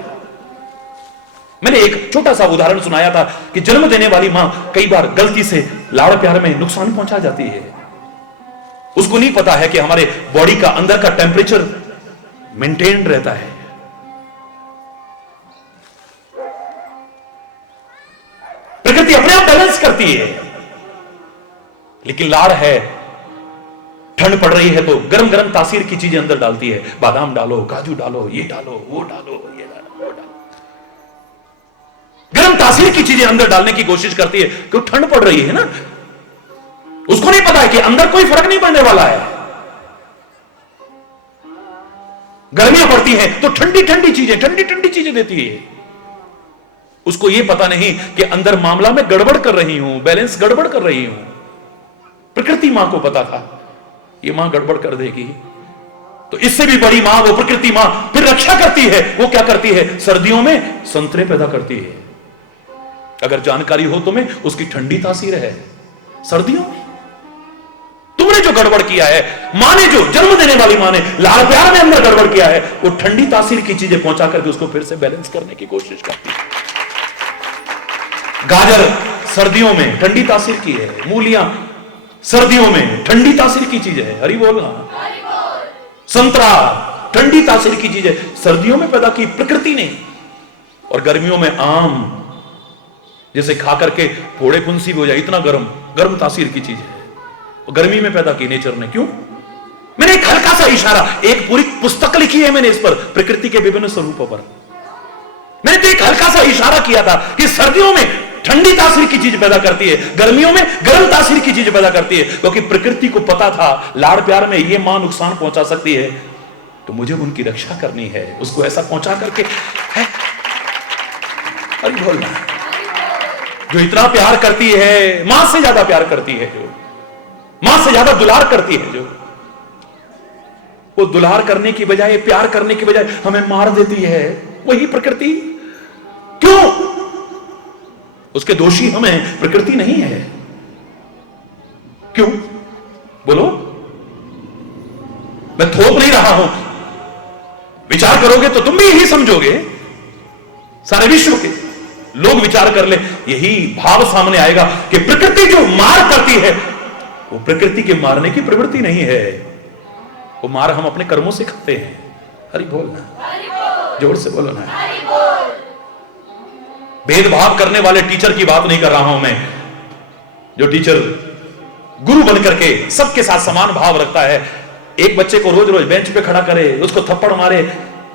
मैंने एक छोटा सा उदाहरण सुनाया था कि जन्म देने वाली मां कई बार गलती से लाड़ प्यार में नुकसान पहुंचा जाती है। उसको नहीं पता है कि हमारे बॉडी का अंदर का टेम्परेचर मेंटेन रहता है। प्रकृति अपने आप बैलेंस करती है, लेकिन लाड़ है, ठंड पड़ रही है तो गरम गरम तासीर की चीजें अंदर डालती है। बादाम डालो, काजू डालो, ये डालो, वो डालो, ये डालो, वो डालो, गरम तासीर की चीजें अंदर डालने की कोशिश करती है क्यों? ठंड पड़ रही है ना। उसको नहीं पता है कि अंदर कोई फर्क नहीं पड़ने वाला है। गर्मियां पड़ती हैं तो ठंडी ठंडी चीजें देती है। उसको यह पता नहीं कि अंदर मामला में गड़बड़ कर रही हूं, बैलेंस गड़बड़ कर रही हूं। प्रकृति मां को पता था ये मां गड़बड़ कर देगी, तो इससे भी बड़ी मां वो प्रकृति मां फिर रक्षा करती है। वो क्या करती है? सर्दियों में संतरे पैदा करती है। अगर जानकारी हो तुम्हें, उसकी ठंडी तासीर है सर्दियों में। तुमने जो गड़बड़ किया है, मां ने जो जन्म देने वाली मां ने लाड़ प्यार में अंदर गड़बड़ किया है, वो ठंडी तासीर की चीजें पहुंचा करके उसको फिर से बैलेंस करने की कोशिश करती है। गाजर सर्दियों में ठंडी तासीर की है, मूलियां सर्दियों में ठंडी तासीर की चीज है। हरी बोलना। संतरा ठंडी तासीर की चीज है, सर्दियों में पैदा की प्रकृति ने। और गर्मियों में आम जैसे खा करके फोड़े फुंसी भी हो जाए, इतना गर्म तासीर की चीज है, गर्मी में पैदा की नेचर ने। क्यों? मैंने एक हल्का सा इशारा, एक पूरी पुस्तक लिखी है मैंने इस पर, प्रकृति के विभिन्न स्वरूपों पर। मैंने तो एक हल्का सा इशारा किया था कि सर्दियों में ठंडी तासीर की चीज पैदा करती है, गर्मियों में गर्म तासीर की चीज पैदा करती है, क्योंकि प्रकृति को पता था लाड़ प्यार में ये मां नुकसान पहुंचा सकती है, तो मुझे उनकी रक्षा करनी है। उसको ऐसा पहुंचा करके है। अरे बोलना, जो इतना प्यार करती है, मां से ज्यादा प्यार करती है, जो मां से ज्यादा दुलार करती है, जो वो दुलार करने की बजाय, प्यार करने की बजाय हमें मार देती है, वही प्रकृति। क्यों? उसके दोषी हमें प्रकृति नहीं है। क्यों? बोलो। मैं थोप नहीं रहा हूं, विचार करोगे तो तुम भी यही समझोगे, सारे विश्व के लोग विचार कर ले, यही भाव सामने आएगा कि प्रकृति जो मार करती है वो प्रकृति के मारने की प्रवृत्ति नहीं है, वो मार हम अपने कर्मों से खाते हैं। हरि बोल ना, जोर से बोलो ना। भेदभाव करने वाले टीचर की बात नहीं कर रहा हूं मैं। जो टीचर गुरु बनकर के सबके साथ समान भाव रखता है, एक बच्चे को रोज रोज बेंच पे खड़ा करे, उसको थप्पड़ मारे,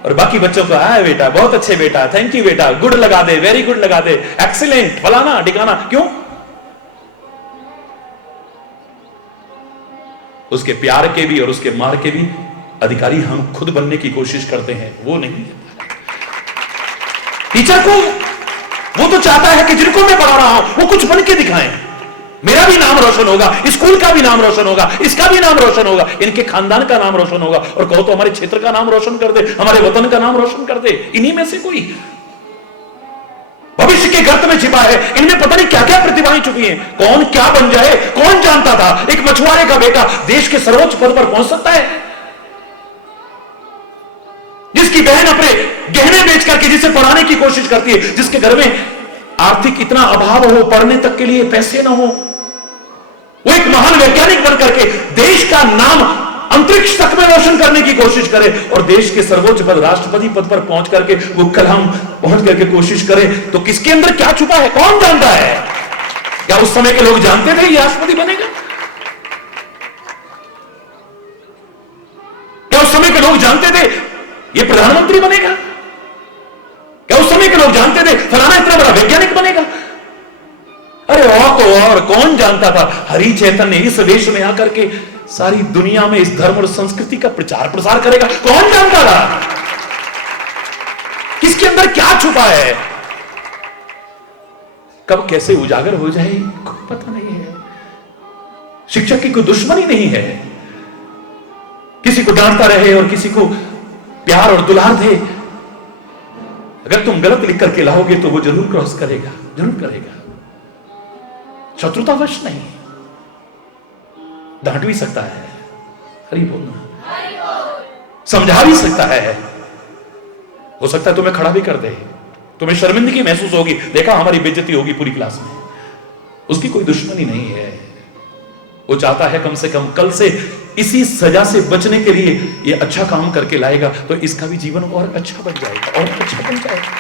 और बाकी बच्चों को आया बेटा, बहुत अच्छे बेटा, थैंक यू बेटा, गुड लगा दे, वेरी गुड लगा दे, एक्सीलेंट, फलाना ठिकाना। क्यों? उसके प्यार के भी और उसके मार के भी अधिकारी हम खुद बनने की कोशिश करते हैं, वो नहीं। टीचर को वो तो चाहता है कि जिनको मैं पढ़ा रहा हूं वो कुछ बन के दिखाएं, मेरा भी नाम रोशन होगा, स्कूल का भी नाम रोशन होगा, इसका भी नाम रोशन होगा, इनके खानदान का नाम रोशन होगा, और कहो तो हमारे क्षेत्र का नाम रोशन कर दे, हमारे वतन का नाम रोशन कर दे। इन्हीं में से कोई भविष्य के गर्त में छिपा है, इनमें पता नहीं क्या क्या प्रतिभाएं छुपी हैं। कौन क्या बन जाए कौन जानता था? एक मछुआरे का बेटा देश के सर्वोच्च पद पर पहुंच सकता है, जिसकी बहन अपने गहने बेच करके जिसे पढ़ाने की कोशिश करती है, जिसके घर में आर्थिक इतना अभाव हो, पढ़ने तक के लिए पैसे ना हो, वो एक महान वैज्ञानिक बनकर के देश का नाम अंतरिक्ष तक में रोशन करने की कोशिश करे, और देश के सर्वोच्च पद राष्ट्रपति पद पर पहुंच करके वो कलम पहुंच करके कोशिश करे, तो किसके अंदर क्या छुपा है कौन जानता है? क्या उस समय के लोग जानते थे ये राष्ट्रपति बनेगा? क्या उस समय के लोग जानते थे ये प्रधानमंत्री बनेगा? क्या उस समय के लोग जानते थे फलाना इतना बड़ा वैज्ञानिक बनेगा? अरे और तो और कौन जानता था हरि चैतन्य इस वेश में आकर के सारी दुनिया में इस धर्म और संस्कृति का प्रचार प्रसार करेगा? कौन जानता था? किसके अंदर क्या छुपा है, कब कैसे उजागर हो जाए कोई पता नहीं है। शिक्षक की कोई दुश्मनी नहीं है, किसी को डांटता रहे और किसी को प्यार और दुलार दे, अगर तुम गलत लिख करके लाओगे तो वो जरूर क्रॉस करेगा, जरूर करेगा। शत्रुतावश नहीं, डांट भी सकता है, हरि बोलना, समझा भी सकता है, हो सकता है तुम्हें खड़ा भी कर दे, तुम्हें शर्मिंदगी महसूस होगी, देखा हमारी बेइज्जती होगी पूरी क्लास में। उसकी कोई दुश्मनी नहीं है, वो चाहता है कम से कम कल से इसी सजा से बचने के लिए ये अच्छा काम करके लाएगा, तो इसका भी जीवन और अच्छा बन जाएगा, और अच्छा बन जाएगा।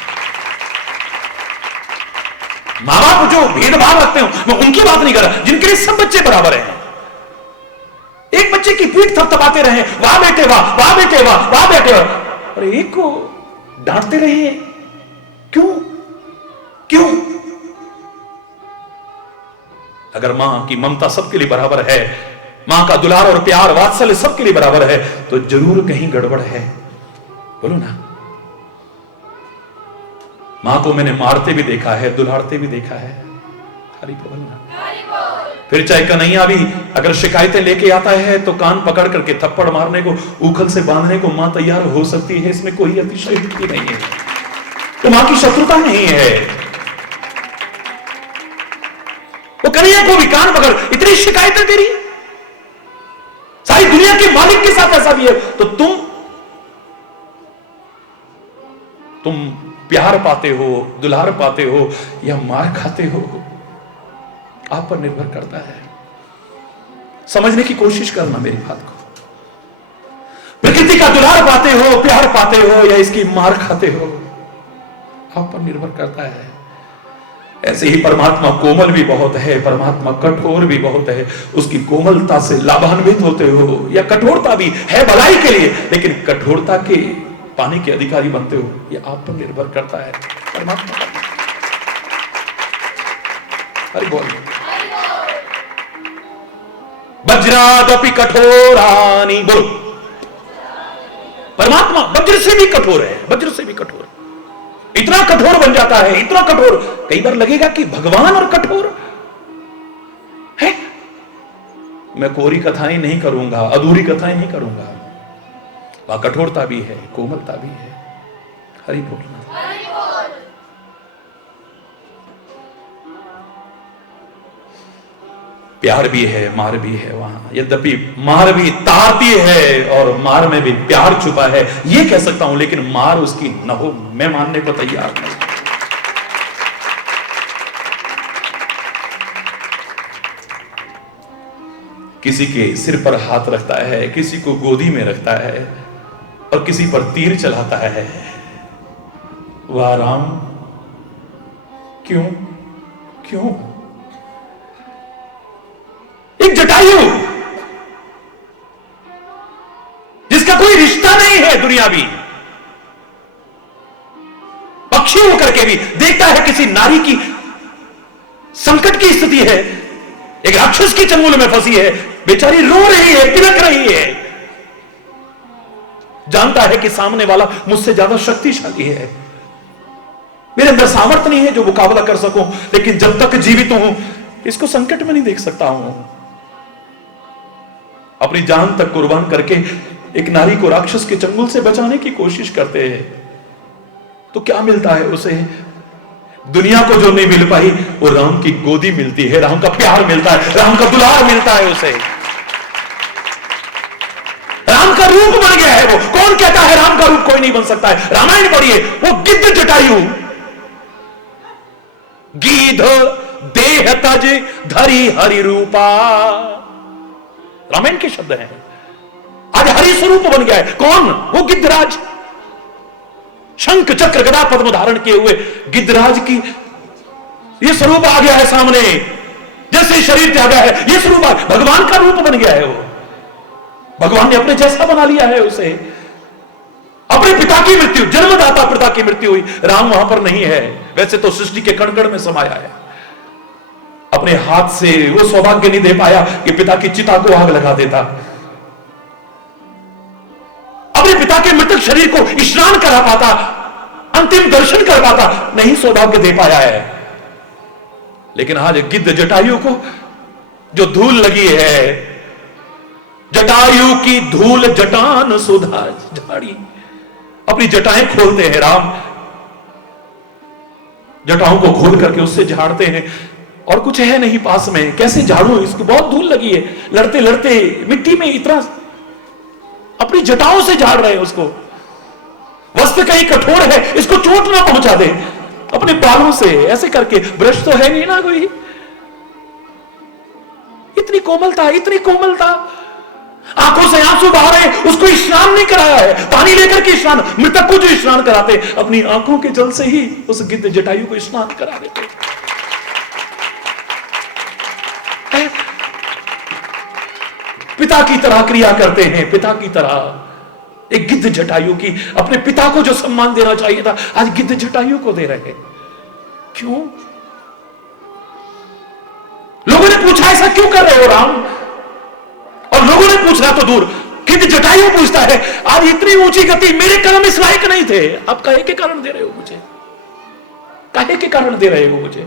मां बाप जो भेदभाव रखते हो, मैं उनकी बात नहीं कर रहा, जिनके लिए सब बच्चे बराबर हैं। एक बच्चे की पीठ थपथपाते रहे, वाह बेटे वाह, वाह बेटे वाह, वाह बेटे वाह, और एक को डांटते रहे, क्यों क्यों? अगर मां की ममता सबके लिए बराबर है, मां का दुलार और प्यार वात्सल्य सबके लिए बराबर है, तो जरूर कहीं गड़बड़ है, बोलो ना। मां को मैंने मारते भी देखा है, दुलारते भी देखा है, हरि बोल ना। फिर चाहे कन्हैया भी अगर शिकायतें लेके आता है तो कान पकड़ करके थप्पड़ मारने को, उखल से बांधने को मां तैयार हो सकती है, इसमें कोई अतिशयोक्ति नहीं है। तो मां की शत्रुता नहीं है। वो कन्हैया को भी कान पकड़, इतनी शिकायतें तेरी, सारी दुनिया के मालिक के साथ ऐसा भी है, तो तुम प्यार पाते हो, दुलार पाते हो या मार खाते हो, आप पर निर्भर करता है। समझने की कोशिश करना मेरी बात को। प्रकृति का दुलार पाते हो, प्यार पाते हो या इसकी मार खाते हो, आप पर निर्भर करता है। ऐसे ही परमात्मा कोमल भी बहुत है, परमात्मा कठोर भी बहुत है। उसकी कोमलता से लाभान्वित होते हो या कठोरता भी है भलाई के लिए, लेकिन कठोरता के पाने के अधिकारी बनते हो, यह आप पर निर्भर करता है परमात्मा। अरे बोल, वज्रादपि कठोरानि, बोलो, परमात्मा वज्र से भी कठोर है, वज्र से भी कठोर, इतना कठोर बन जाता है, इतना कठोर, कई बार लगेगा कि भगवान और कठोर है। मैं कोरी कथाएं नहीं करूंगा, अधूरी कथाएं नहीं करूंगा, वहां कठोरता भी है, कोमलता भी है, हरि बोलना। प्यार भी है, मार भी है वहां, यद्यपि मार भी तारती है और मार में भी प्यार छुपा है, ये कह सकता हूं, लेकिन मार उसकी न हो, मैं मानने को तैयार नहीं। किसी के सिर पर हाथ रखता है, किसी को गोदी में रखता है और किसी पर तीर चलाता है। वाह राम, क्यों क्यों? एक जटायु जिसका कोई रिश्ता नहीं है दुनियावी, पक्षी होकर के भी देखता है किसी नारी की संकट की स्थिति है, एक राक्षस की चंगुल में फंसी है, बेचारी रो रही है, बिलख रही है, जानता है कि सामने वाला मुझसे ज्यादा शक्तिशाली है, मेरे अंदर सामर्थ्य नहीं है जो मुकाबला कर सकूं, लेकिन जब तक जीवित हूं इसको संकट में नहीं देख सकता हूं। अपनी जान तक कुर्बान करके एक नारी को राक्षस के चंगुल से बचाने की कोशिश करते हैं, तो क्या मिलता है उसे? दुनिया को जो नहीं मिल पाई वो राम की गोदी मिलती है, राम का प्यार मिलता है, राम का दुलार मिलता है उसे, राम का रूप बन गया है वो। कौन कहता है राम का रूप कोई नहीं बन सकता है? रामायण पढ़िए, वो गिद्ध जटायु, गीध देह तज धरी हरि रूपा, रामायण के शब्द हैं। आज हरि स्वरूप बन गया है। कौन? वो गिद्धराज, शंख चक्र गदा पद्म धारण किए हुए गिद्धराज की ये स्वरूप आ गया है सामने। जैसे शरीर त्यागा है, ये स्वरूप भगवान का रूप बन गया है वो। भगवान ने अपने जैसा बना लिया है उसे। अपने पिता की मृत्यु, जन्मदाता पिता की मृत्यु हुई, राम वहां पर नहीं है, वैसे तो सृष्टि के कण कण में समाया है। अपने हाथ से वो सौभाग्य नहीं दे पाया कि पिता की चिता को आग लगा देता, अपने पिता के मृतक शरीर को स्नान करा पाता, अंतिम दर्शन कर पाता, नहीं सौभाग्य दे पाया है। लेकिन आज गिद्ध जटायु को जो धूल लगी है, जटायु की धूल जटान सुधा झाड़ी। अपनी जटाएं खोलते हैं राम, जटाओं को खोल करके उससे झाड़ते हैं, और कुछ है नहीं पास में, कैसे झाड़ू, इसको बहुत धूल लगी है, लड़ते लड़ते मिट्टी में इतना अपनी जटाओं से झाड़ रहे हैं उसको। वस्त्र कहीं कठोर है, इसको चोट ना पहुंचा दे, अपने बालों से ऐसे करके, ब्रश तो है नहीं ना कोई। इतनी कोमलता, इतनी कोमलता, आंखों से आंसू बहा रहे, उसको स्नान नहीं कराया है, पानी लेकर के स्नान, मृतक को जो स्नान कराते अपनी आंखों के जल से ही उस गिद्ध जटायु को स्नान करा देते। पिता की तरह क्रिया करते हैं, पिता की तरह। एक गिद्ध जटायु की अपने पिता को जो सम्मान देना चाहिए था, आज गिद्ध जटायु को दे रहे हैं। क्यों? लोगों ने पूछा ऐसा क्यों कर रहे हो राम, और लोगों ने पूछना तो दूर, गिद्ध जटायु पूछता है आज इतनी ऊंची गति मेरे कर्म इस लायक नहीं थे, आप काहे के कारण दे रहे हो मुझे, काहे के कारण दे रहे हो मुझे।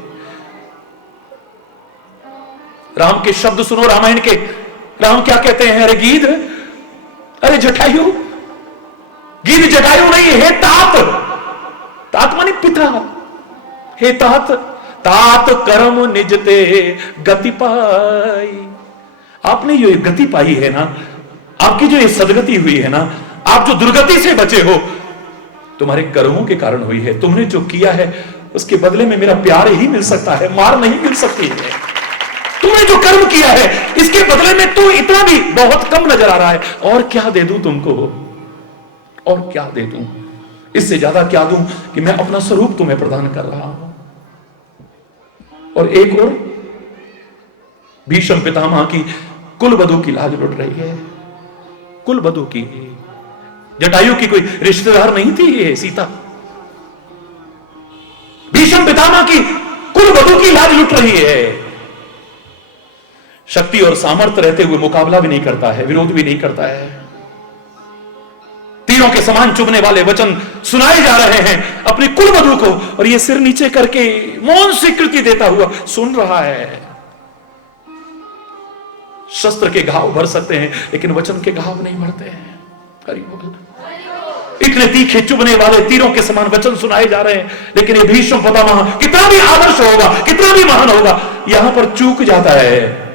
राम के शब्द सुनो, रामायण के। राम क्या कहते हैं, अरे गिद्ध, अरे जटायु, गिद्ध जटायु नहीं, हे तात, तात माने पिता, हे तात, तात कर्म निजते गति पाई। आपने जो गति पाई है ना, आपकी जो ये सदगति हुई है ना, आप जो दुर्गति से बचे हो, तुम्हारे कर्मों के कारण हुई है। तुमने जो किया है उसके बदले में मेरा प्यार ही मिल सकता है, मार नहीं मिल सकती है। तुमने जो कर्म किया है इसके बदले में तो इतना भी बहुत कम नजर आ रहा है, और क्या दे दूं तुमको, और क्या दे दूं, इससे ज्यादा क्या दूं कि मैं अपना स्वरूप तुम्हें प्रदान कर रहा हूं। और एक और, भीष्म पितामह की कुलवधू की लाज लुट रही है, कुलवधू की। जटायु की कोई रिश्तेदार नहीं थी ये सीता, भीष्म पितामह की कुलवधू की लाज लुट रही है। शक्ति और सामर्थ्य रहते हुए मुकाबला भी नहीं करता है, विरोध भी नहीं करता है। तीरों के समान चुभने वाले वचन सुनाए जा रहे हैं अपनी कुलवधू को, और ये सिर नीचे करके मौन स्वीकृति देता हुआ सुन रहा है। शस्त्र के घाव भर सकते हैं लेकिन वचन के घाव नहीं भरते हैं। हरि बोल। इतने तीखे चुभने वाले तीरों के समान वचन सुनाए जा रहे हैं, लेकिन ये भीष्म पितामह कितना भी आदर्श होगा, कितना भी महान होगा, यहां पर चूक जाता है।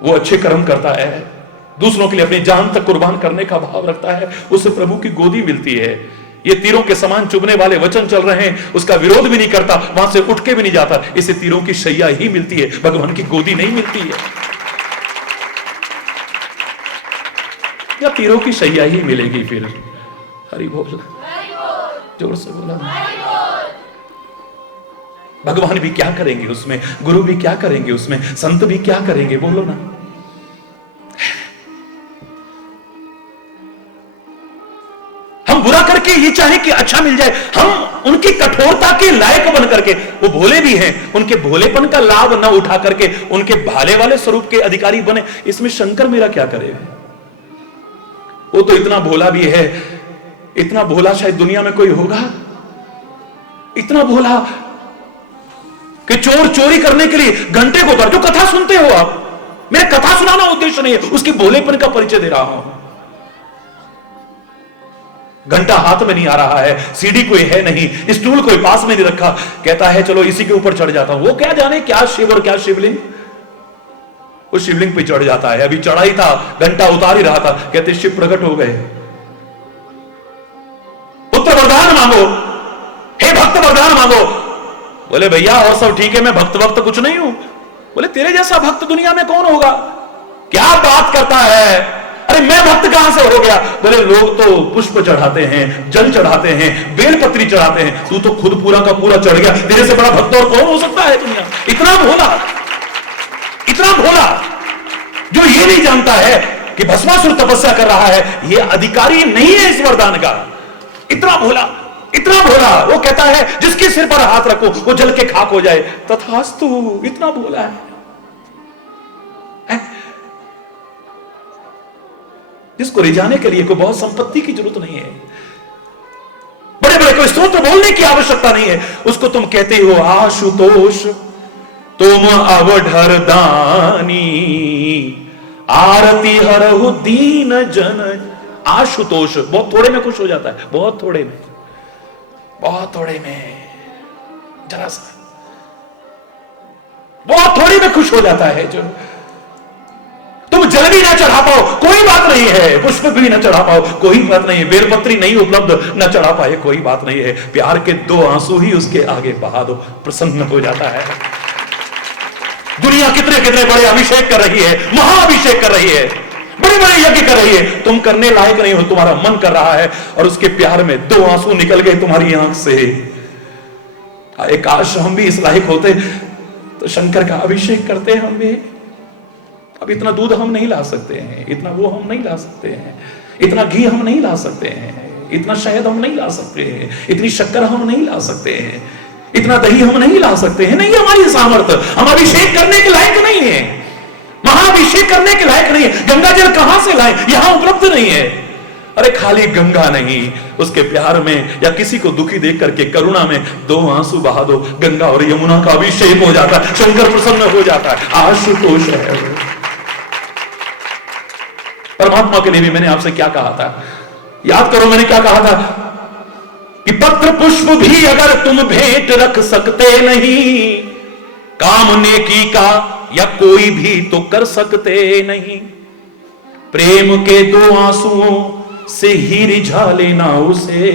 वो अच्छे कर्म करता है, दूसरों के लिए अपनी जान तक कुर्बान करने का भाव रखता है, उसे प्रभु की गोदी मिलती है। ये तीरों के समान चुभने वाले वचन चल रहे हैं, उसका विरोध भी नहीं करता, वहां से उठ के भी नहीं जाता, इसे तीरों की शैया ही मिलती है, भगवान की गोदी नहीं मिलती है। या तीरों की शैया ही मिलेगी फिर। हरि बोल, जोर से बोला। भगवान भी क्या करेंगे उसमें, गुरु भी क्या करेंगे उसमें, संत भी क्या करेंगे, बोलो ना। हम बुरा करके ये चाहे कि अच्छा मिल जाए, हम उनकी कठोरता के लायक बन करके, वो भोले भी हैं, उनके भोलेपन का लाभ न उठा करके उनके भाले वाले स्वरूप के अधिकारी बने, इसमें शंकर मेरा क्या करेगा। वो तो इतना भोला भी है, इतना भोला शायद दुनिया में कोई होगा, इतना भोला कि चोर चोरी करने के लिए घंटे को जो कथा सुनते हो आप, मेरे कथा सुनाना उद्देश्य नहीं है, उसकी भोलेपन का परिचय दे रहा हूं। घंटा हाथ में नहीं आ रहा है, सीढ़ी कोई है नहीं, स्टूल कोई पास में नहीं रखा, कहता है चलो इसी के ऊपर चढ़ जाता हूं। वो क्या जाने क्या शिव और क्या शिवलिंग, उस शिवलिंग पे चढ़ जाता है। अभी चढ़ाई था, घंटा उतार ही रहा था, कहते शिव प्रकट हो गए, पुत्र वरदान मांगो, हे भक्त वरदान मांगो। बोले भैया और सब ठीक है, मैं भक्त वक्त कुछ नहीं हूं। बोले तेरे जैसा भक्त दुनिया में कौन होगा, क्या बात करता है, अरे मैं भक्त कहां से हो गया। बोले लोग तो पुष्प चढ़ाते हैं, जल चढ़ाते हैं, बेलपत्री चढ़ाते हैं, तू तो खुद पूरा का पूरा चढ़ गया, तेरे से बड़ा भक्त और कौन हो सकता है दुनिया। इतना भोला, इतना भोला, जो ये नहीं जानता है कि भस्मासुर तपस्या कर रहा है, ये अधिकारी नहीं है इस वरदान का। इतना भोला, इतना भोला, वो कहता है जिसके सिर पर हाथ रखो वो जल के खाक हो जाए, तथास्तु। इतना भोला है, जिसको रिझाने के लिए कोई बहुत संपत्ति की जरूरत नहीं है, बड़े बड़े कोई स्तोत्र बोलने की आवश्यकता नहीं है। उसको तुम कहते हो आशुतोष, तुम अवढर दानी, आरती हरहु दीन जन। आशुतोष बहुत थोड़े में खुश हो जाता है, बहुत थोड़े में, बहुत थोड़े में, जरा सा, बहुत थोड़ी में खुश हो जाता है। जो तुम जल भी ना चढ़ा पाओ कोई बात नहीं है, पुष्प भी ना चढ़ा पाओ कोई बात नहीं है, बेलपत्री नहीं उपलब्ध ना चढ़ा पाए कोई बात नहीं है, प्यार के 2 आंसू ही उसके आगे बहा दो, प्रसन्न हो जाता है। दुनिया कितने कितने बड़े अभिषेक कर रही है, महाअभिषेक कर रही है, बड़े बड़े यज्ञ कर रही है, तुम करने लायक नहीं हो, तुम्हारा मन कर रहा है और उसके प्यार में 2 आंसू निकल गए तुम्हारी आंख से। काश हम भी इस लायक होते तो शंकर का अभिषेक करते हम भी। अब इतना दूध हम नहीं ला सकते हैं, इतना वो हम नहीं ला सकते हैं, इतना घी हम नहीं ला सकते हैं, इतना शहद हम नहीं ला सकते हैं, इतनी शक्कर हम नहीं ला सकते हैं, इतना दही हम नहीं ला सकते हैं, नहीं हमारी सामर्थ्य, हम अभिषेक करने के लायक नहीं है, महाअभिषेक करने के लायक नहीं है। गंगा जल कहां से लाए, यहां उपलब्ध नहीं है। अरे खाली गंगा नहीं, उसके प्यार में या किसी को दुखी देख करके करुणा में 2 आंसू बहा दो, गंगा और यमुना का अभिषेक हो जाता है, शंकर प्रसन्न हो जाता है। आशुतोष है। परमात्मा के लिए भी मैंने आपसे क्या कहा था, याद करो मैंने क्या कहा था कि पत्र पुष्प भी अगर तुम भेंट रख सकते नहीं, काम नेकी का या कोई भी तो कर सकते नहीं। प्रेम के 2 आंसुओं से ही रिझा लेना उसे,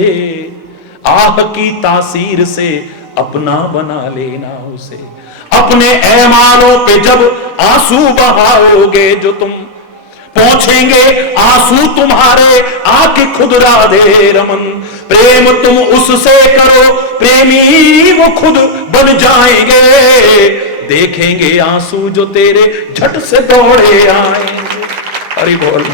आह की तासीर से अपना बना लेना उसे। अपने ऐमानों पे जब आंसू बहाओगे जो तुम, पहुंचेंगे आंसू तुम्हारे आके खुद राधे रमन। प्रेम तुम उससे करो, प्रेमी वो खुद बन जाएंगे, देखेंगे आंसू जो तेरे झट से दौड़े आएंगे। हरि बोल।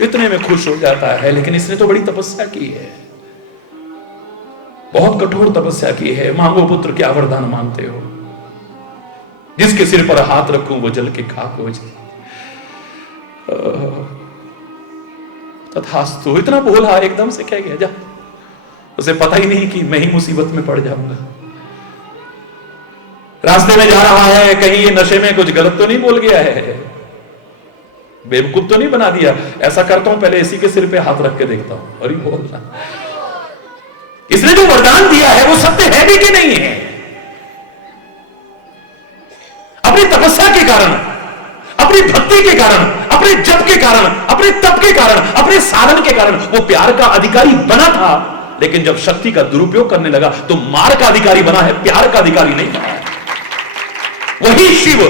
इतने में खुश हो जाता है। लेकिन इसने तो बड़ी तपस्या की है, बहुत कठोर तपस्या की है। मांगो पुत्र क्या वरदान मांगते हो, जिसके सिर पर हाथ रखूं वो जल के खाक हो जाए। तथास्तु। इतना बोला, एकदम से क्या गया, जा, उसे पता ही नहीं कि मैं ही मुसीबत में पड़ जाऊंगा। रास्ते में जा रहा है, कहीं ये नशे में कुछ गलत तो नहीं बोल गया है, बेवकूफ तो नहीं बना दिया। ऐसा करता हूं, पहले इसी के सिर पे हाथ रख के देखता हूं। अरे बोल रहा, इसने जो वरदान दिया है वो सत्य है भी कि नहीं है। अपनी तपस्या के कारण, अपनी भक्ति के कारण, अपने जप के कारण, अपने तप के कारण, अपने साधन के कारण वो प्यार का अधिकारी बना था। लेकिन जब शक्ति का दुरुपयोग करने लगा तो मार का अधिकारी बना है, प्यार का अधिकारी नहीं बना है। वही शिव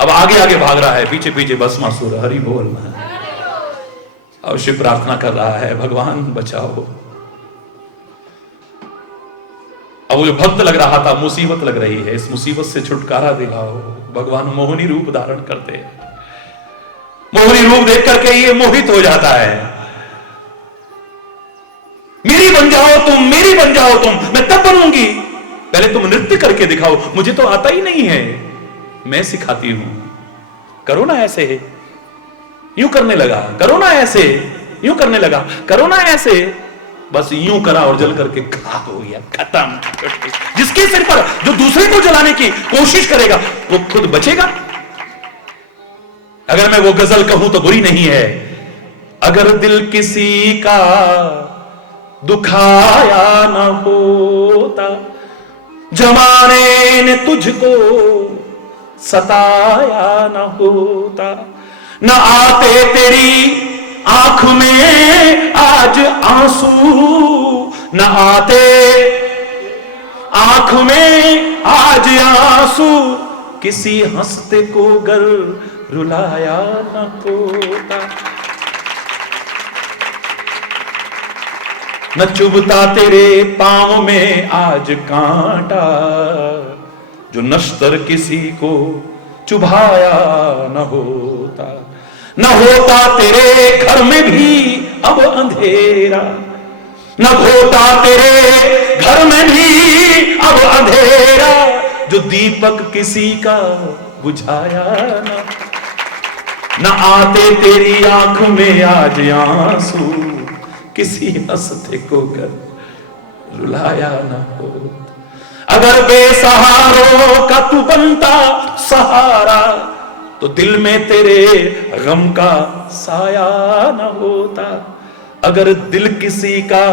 अब आगे आगे भाग रहा है, पीछे पीछे भस्मासुर। हरि बोल। अब शिव प्रार्थना कर रहा है, भगवान बचाओ। अब वो जो भक्त लग रहा था, मुसीबत लग रही है, इस मुसीबत से छुटकारा दिलाओ। भगवान मोहिनी रूप धारण करते हैं। मोहिनी रूप देख करके ये मोहित हो जाता है। मेरी बन जाओ तुम, मेरी बन जाओ तुम, मैं तब बनूंगी। पहले तुम नृत्य करके दिखाओ, मुझे तो आता ही नहीं है, मैं सिखाती हूं। करो ना ऐसे, यूं करने लगा। करो ना ऐसे, यूं करने लगा। करो ना ऐसे, बस यूं करा और जल करके खाक हो गया, खत्म। जिसके सिर पर जो दूसरे को जलाने की कोशिश करेगा वो खुद बचेगा। अगर मैं वो गजल कहूं तो बुरी नहीं है। अगर दिल किसी का दुखाया न होता, जमाने ने तुझको सताया न होता, न आते तेरी आंख में आज आंसू, न आते आंख में आज आंसू, किसी हंसते को गर रुलाया न होता। न चुभता तेरे पांव में आज कांटा, जो नश्तर किसी को चुभाया न होता। न होता तेरे घर में भी अब अंधेरा, न होता तेरे घर में भी अब अंधेरा, जो दीपक किसी का बुझाया न आते तेरी आंख में आज आंसू, किसी हंसते को कर रुलाया न हो। अगर बेसहारों का तू बनता सहारा तो दिल में तेरे गम का साया न होता। अगर दिल किसी का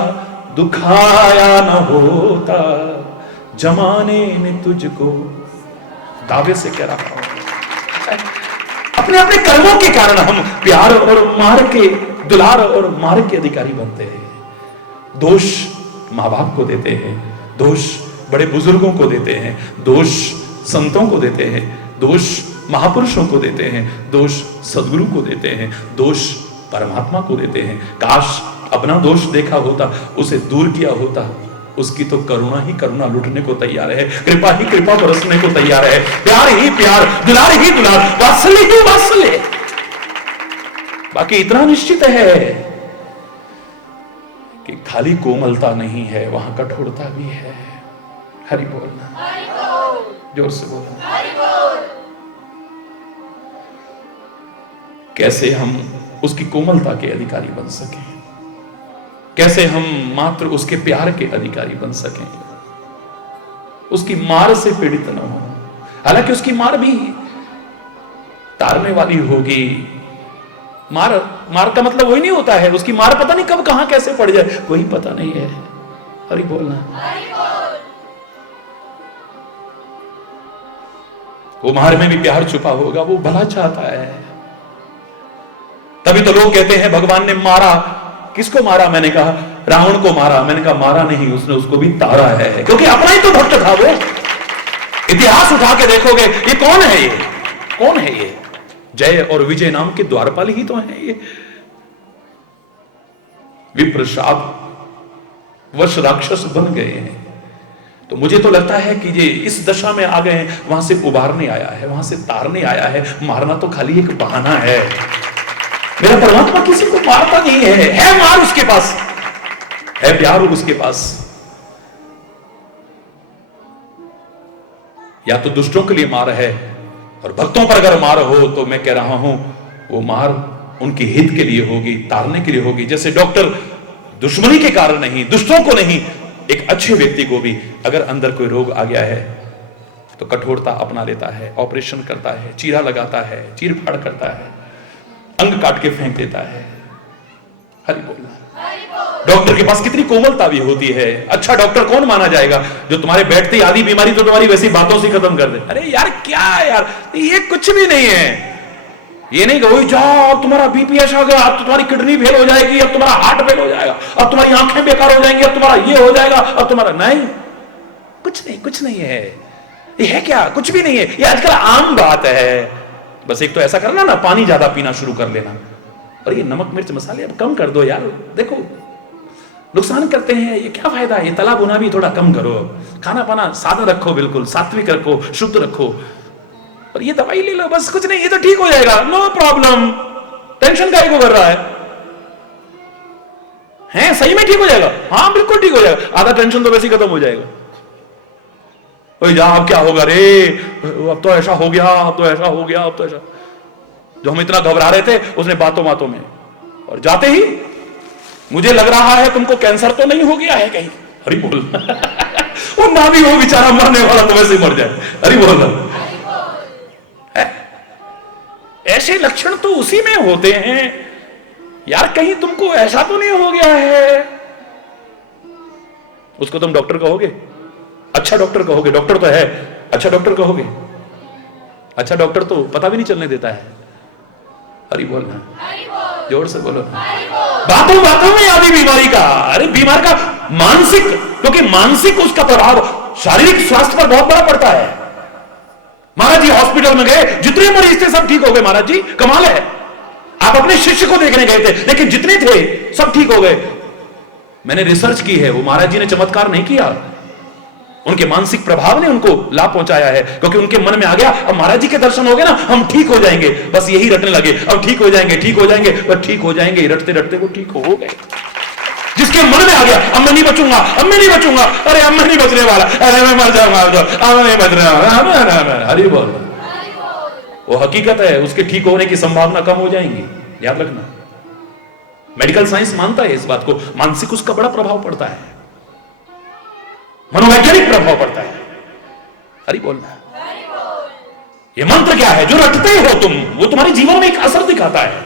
दुखाया न होता जमाने ने तुझको, दावे से कह रहा हूं, अपने अपने कर्मों के कारण हम प्यार और मार के, दुलार और मार के अधिकारी बनते हैं। दोष माँ बाप को देते हैं, दोष बड़े बुजुर्गों को देते हैं, दोष संतों को देते हैं, दोष महापुरुषों को देते हैं, दोष सदगुरु को देते हैं, दोष परमात्मा को देते हैं। काश अपना दोष देखा होता, उसे दूर किया होता। उसकी तो करुणा ही करुणा लुटने को तैयार है, कृपा ही कृपा बरसने को तैयार है, प्यार ही प्यार, दुलार ही दुलार, वात्सल्य ही वात्सल्य। बाकी इतना निश्चित है कि खाली कोमलता नहीं है, वहां कठोरता भी है। हरि बोलना, जोर से बोलना। कैसे हम उसकी कोमलता के अधिकारी बन सकें, कैसे हम मात्र उसके प्यार के अधिकारी बन सकें, उसकी मार से पीड़ित न हो। हालांकि उसकी मार भी तारने वाली होगी। मार का मतलब वही नहीं होता है, उसकी मार पता नहीं कब कहां कैसे पड़ जाए, कोई पता नहीं है। हरि बोलना। वो मार में भी प्यार छुपा होगा, वो भला चाहता है। तभी तो लोग कहते हैं भगवान ने मारा। किसको मारा? मैंने कहा रावण को मारा। मैंने कहा मारा नहीं, उसने उसको भी तारा है, क्योंकि अपना ही तो भक्त था वो। इतिहास उठा के देखोगे, ये कौन है? ये कौन है? ये जय और विजय नाम के द्वारपाल ही तो हैं। ये विप्र शाप वश राक्षस बन गए हैं। तो मुझे तो लगता है कि ये इस दशा में आ गए हैं, वहां से उबारने आया है, वहां से तारने आया है। मारना तो खाली एक बहाना है। मेरा परमात्मा किसी को मारता नहीं है मार उसके पास है, प्यार उसके पास। या तो दुष्टों के लिए मार है, और भक्तों पर अगर मार हो तो मैं कह रहा हूं वो मार उनके हित के लिए होगी, तारने के लिए होगी। जैसे डॉक्टर दुश्मनी के कारण नहीं, दुष्टों को नहीं, एक अच्छे व्यक्ति को भी अगर अंदर कोई रोग आ गया है तो कठोरता अपना लेता है, ऑपरेशन करता है, चीरा लगाता है, चीर फाड़ करता है, अंग काट के फेंक देता है। हरि बोलना। डॉक्टर के पास कितनी कोमलता भी होती है। अच्छा डॉक्टर कौन माना जाएगा? जो तुम्हारे बैठती आधी बीमारी तो तुम्हारी वैसी बातों से खत्म कर दे। अरे यार क्या यार, ये कुछ भी नहीं है। ये नहीं कि जाओ अब तुम्हारा बीपी ऐसा हो गया, अब तुम्हारी किडनी फेल हो जाएगी, अब तुम्हारा हार्ट फेल हो जाएगा, अब तुम्हारी आंखें बेकार हो जाएंगी, अब तुम्हारा ये हो जाएगा, अब तुम्हारा नहीं। कुछ नहीं है। ये है क्या? कुछ भी नहीं है। ये आजकल आम बात है। बस एक तो ऐसा करना ना, पानी ज्यादा पीना शुरू कर लेना, और ये नमक मिर्च मसाले अब कम कर दो यार। देखो नुकसान करते हैं, ये क्या फायदा है? ये तला भुना भी थोड़ा कम करो, खाना पाना सादा रखो, बिल्कुल सात्विक रखो, शुद्ध रखो, और ये दवाई ले लो, बस कुछ नहीं, ये तो ठीक हो जाएगा, नो प्रॉब्लम। टेंशन काहे को कर रहा है? सही में ठीक हो जाएगा? हाँ बिल्कुल ठीक हो जाएगा। आधा टेंशन तो वैसे ही खत्म हो जाएगा। जा अब क्या होगा रे, अब तो ऐसा हो गया, अब तो ऐसा हो गया, अब तो ऐसा। जो हम इतना घबरा रहे थे उसने बातों बातों में, और जाते ही मुझे लग रहा है तुमको कैंसर तो नहीं हो गया है कहीं। हरि बोल। वो ना भी वो बेचारा मरने वाला तो वैसे ही मर जाए। हरि बोल। ऐसे लक्षण तो उसी में होते हैं यार। कहीं तुमको ऐसा तो नहीं हो गया है? उसको तुम डॉक्टर कहोगे? अच्छा डॉक्टर कहोगे? डॉक्टर तो है, अच्छा डॉक्टर कहोगे? अच्छा डॉक्टर तो पता भी नहीं चलने देता है। हरि बोलना, जोर से बोलो। बातों बातों में आदि बीमारी का, अरे बीमार का मानसिक, क्योंकि मानसिक उसका प्रभाव शारीरिक स्वास्थ्य पर बहुत बड़ा पड़ता है। महाराज जी हॉस्पिटल में गए, जितने मरीज थे सब ठीक हो गए। महाराज जी कमाल है, आप अपने शिष्य को देखने गए थे, लेकिन जितने थे सब ठीक हो गए। मैंने रिसर्च की है, वो महाराज जी ने चमत्कार नहीं किया, उनके मानसिक प्रभाव ने उनको लाभ पहुंचाया है। क्योंकि उनके मन में आ गया अब महाराज जी के दर्शन हो गए ना, हम ठीक हो जाएंगे। बस यही रटने लगे, अब ठीक हो जाएंगे, ठीक हो जाएंगे, बस ठीक हो जाएंगे। रटते रटते वो ठीक हो गए। जिसके मन में आ गया अब मैं नहीं बचूंगा, अब मैं नहीं बचूंगा, अरे अब मैं नहीं बचने वाला, अरे मैं मर जाऊंगा, अब मैं नहीं बचने वाला। हरि बोल। वो हकीकत है, उसके ठीक होने की संभावना कम हो जाएंगी। याद रखना, मेडिकल साइंस मानता है इस बात को। मानसिक उसका बड़ा प्रभाव पड़ता है, मनोवैज्ञानिक प्रभाव पड़ता है। हरि बोलना। ये मंत्र क्या है? जो रटते हो तुम, वो तुम्हारे जीवन में एक असर दिखाता है।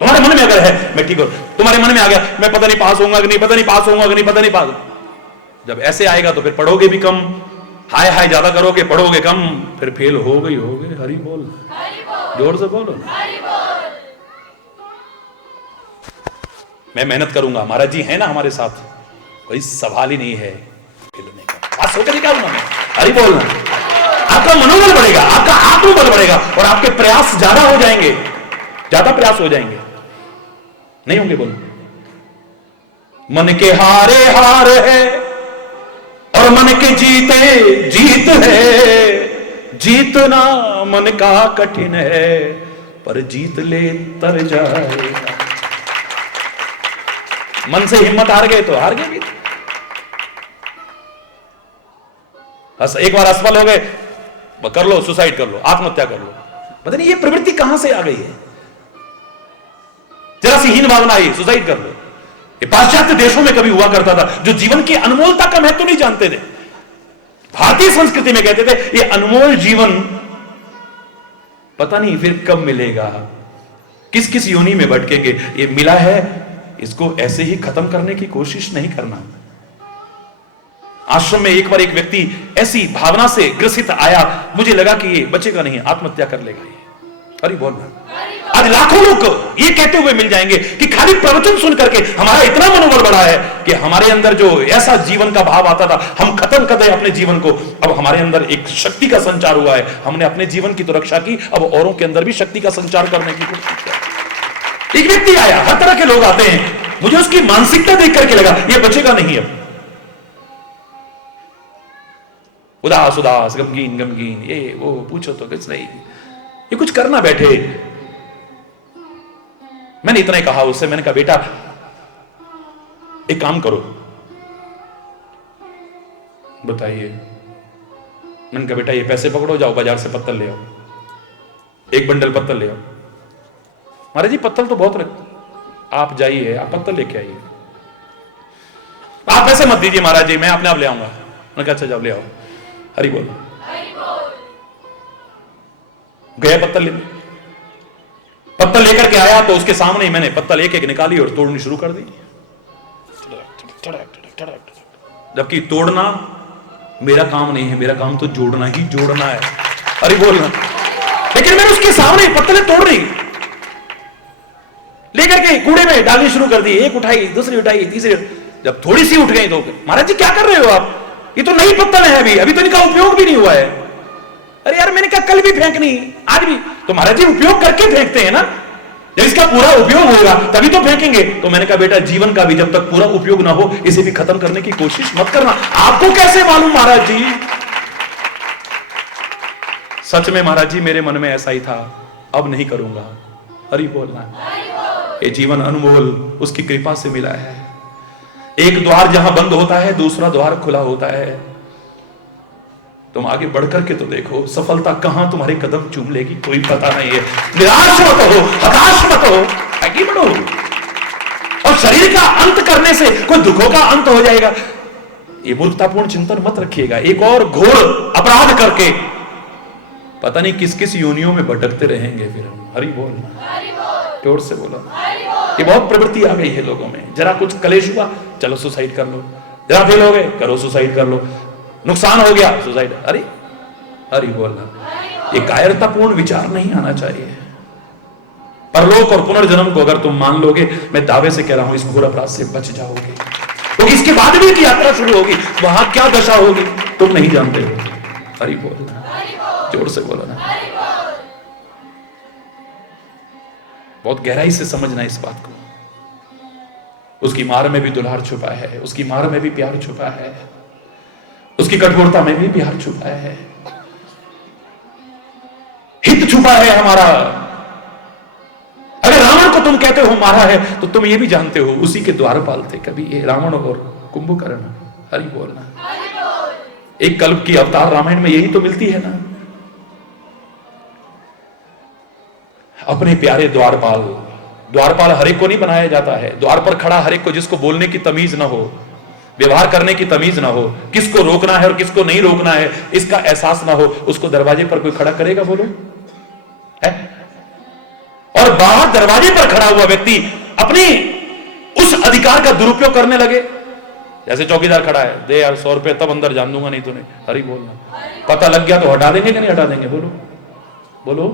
तुम्हारे मन में अगर है मैं ठीक हूं, तुम्हारे मन में आ गया मैं पता नहीं पास होऊंगा कि नहीं, पता नहीं पास होऊंगा कि नहीं, पता नहीं पास, जब ऐसे आएगा तो फिर पढ़ोगे भी कम, हाय हाय ज्यादा करोगे, पढ़ोगे कम, फिर फेल हो गई। हरि बोल, जोर से बोलो। मैं मेहनत करूंगा, महाराज जी है ना हमारे साथ, कोई सवाल ही नहीं है खेलने का, पास होकर निकालूंगा मैं। हरि बोलना। आपका मनोबल बढ़ेगा, आपका आत्मबल बढ़ेगा और आपके प्रयास ज्यादा हो जाएंगे, ज्यादा प्रयास हो जाएंगे। नहीं होंगे? बोलो। मन के हारे हार है और मन के जीते जीत है, जीतना मन का कठिन है पर जीत ले तर जाएगा। मन से हिम्मत हार गए तो हार गए भी। एक बार असफल हो गए, कर लो सुसाइड कर लो, आत्महत्या कर लो। पता नहीं ये प्रवृत्ति कहां से आ गई है, जरा सी हीन भावना आई, सुसाइड कर लो। ये पाश्चात्य देशों में कभी हुआ करता था, जो जीवन की अनमोलता का महत्व नहीं जानते थे। भारतीय संस्कृति में कहते थे ये अनमोल जीवन पता नहीं फिर कब मिलेगा, किस किस योनि में भटकेंगे, ये मिला है इसको ऐसे ही खत्म करने की कोशिश नहीं करना। आश्रम में एक बार एक व्यक्ति ऐसी भावना से ग्रसित आया, मुझे लगा कि ये बचेगा नहीं, आत्महत्या कर लेगा ये। अरे बोलना। आज लाखों लोग ये कहते हुए मिल जाएंगे कि खाली प्रवचन सुन करके हमारा इतना मनोबल बढ़ा है कि हमारे अंदर जो ऐसा जीवन का भाव आता था, हम खत्म कर दे अपने जीवन को। अब हमारे अंदर एक शक्ति का संचार हुआ है, हमने अपने जीवन की तो रक्षा की, अब औरों के अंदर भी शक्ति का संचार करने की कोशिश की। एक व्यक्ति आया, हर तरह के लोग आते हैं, मुझे उसकी मानसिकता देख करके लगा ये बचेगा नहीं। अब उदास उदास, गमगीन गमगीन, ये वो पूछो तो कुछ नहीं, ये कुछ करना बैठे। मैंने इतना ही कहा उससे, मैंने कहा बेटा एक काम करो। बताइए। मैंने कहा बेटा ये पैसे पकड़ो, जाओ बाजार से पत्तल ले आओ, एक बंडल पत्तल ले आओ। महाराज जी पत्तल तो बहुत रखते, आप जाइए आप पत्तल लेके आइए, आप पैसे मत दीजिए महाराज जी, मैं अपने आप ले आऊंगा। मैंने कहा अच्छा जाओ ले आओ। हरि बोल। गया पत्तल ले, पत्तल लेकर के आया तो उसके सामने ही मैंने पत्तल एक एक निकाली और तोड़नी शुरू कर दी। जबकि तोड़ना मेरा काम नहीं है, मेरा काम तो जोड़ना ही जोड़ना है। अरे बोलना। लेकिन मैंने उसके सामने पत्तलें तोड़ रही, लेकर के कूड़े में डालनी शुरू कर दी। एक उठाई, दूसरी उठाई, तीसरी, जब थोड़ी सी उठ गई तो महाराज जी क्या कर रहे हो आप, ये तो नई पत्तल है, अभी तो इनका उपयोग भी नहीं हुआ है। अरे यार मैंने कहा कल भी फेंकनी, आज भी। तो महाराज जी उपयोग करके फेंकते हैं ना, जब इसका पूरा उपयोग होगा तभी तो फेंकेंगे। तो मैंने कहा बेटा जीवन का भी जब तक पूरा उपयोग ना हो इसे भी खत्म करने की कोशिश मत करना। आपको कैसे मालूम महाराज जी? सच में महाराज जी मेरे मन में ऐसा ही था, अब नहीं करूंगा। हरि बोलना। ये जीवन अनमोल उसकी कृपा से मिला है। एक द्वार जहां बंद होता है दूसरा द्वार खुला होता है। तुम आगे बढ़कर के तो देखो, सफलता कहां तुम्हारे कदम चूम लेगी कोई पता नहीं है। निराश मत हो, हताश मत हो, आगे बढ़ो। और शरीर का अंत करने से कोई दुखों का अंत हो जाएगा, ये मूर्खतापूर्ण चिंतन मत रखिएगा। एक और घोर अपराध करके पता नहीं किस किस योनियों में भटकते रहेंगे फिर हम। हरि बोल, जोर से बोलो। ये बहुत प्रवृत्ति आ गई है लोगों में, जरा कुछ कलेश हुआ चलो सुसाइड कर लो, जरा फेल हो गए करो सुसाइड कर लो, नुकसान हो गया सुसाइड। अरे हरि बोलना। ये कायरतापूर्ण विचार नहीं आना चाहिए। परलोक और पुनर्जन्म को अगर तुम मान लोगे, मैं दावे से कह रहा हूं इस घोर अपराध से बच जाओगे। क्योंकि इसके बाद भी एक यात्रा शुरू होगी, वहां क्या दशा होगी तुम नहीं जानते हो। हरि बोलना, जोर से बोलो ना। बहुत गहराई से समझना इस बात को। उसकी मार में भी दुलार छुपा है, उसकी मार में भी प्यार छुपा है, उसकी कठोरता में भी प्यार छुपा है, हित छुपा है हमारा। अगर रावण को तुम कहते हो मारा है तो तुम ये भी जानते हो उसी के द्वारपाल थे कभी ये रावण और कुंभकर्ण। हरि बोलना। एक कल्प की अवतार रामायण में यही तो मिलती है ना, अपने प्यारे द्वारपाल। द्वारपाल हर एक को नहीं बनाया जाता है, द्वार पर खड़ा हर एक को जिसको बोलने की तमीज ना हो, व्यवहार करने की तमीज ना हो, किसको रोकना है और किसको नहीं रोकना है इसका एहसास ना हो, उसको दरवाजे पर कोई खड़ा करेगा बोलो है? और बाहर दरवाजे पर खड़ा हुआ व्यक्ति अपनी उस अधिकार का दुरुपयोग करने लगे, जैसे चौकीदार खड़ा है, दे यार 100 रुपए तब अंदर जान दूंगा, नहीं तूने हरी बोलना, पता लग गया तो हटा देंगे कि नहीं हटा देंगे, बोलो बोलो।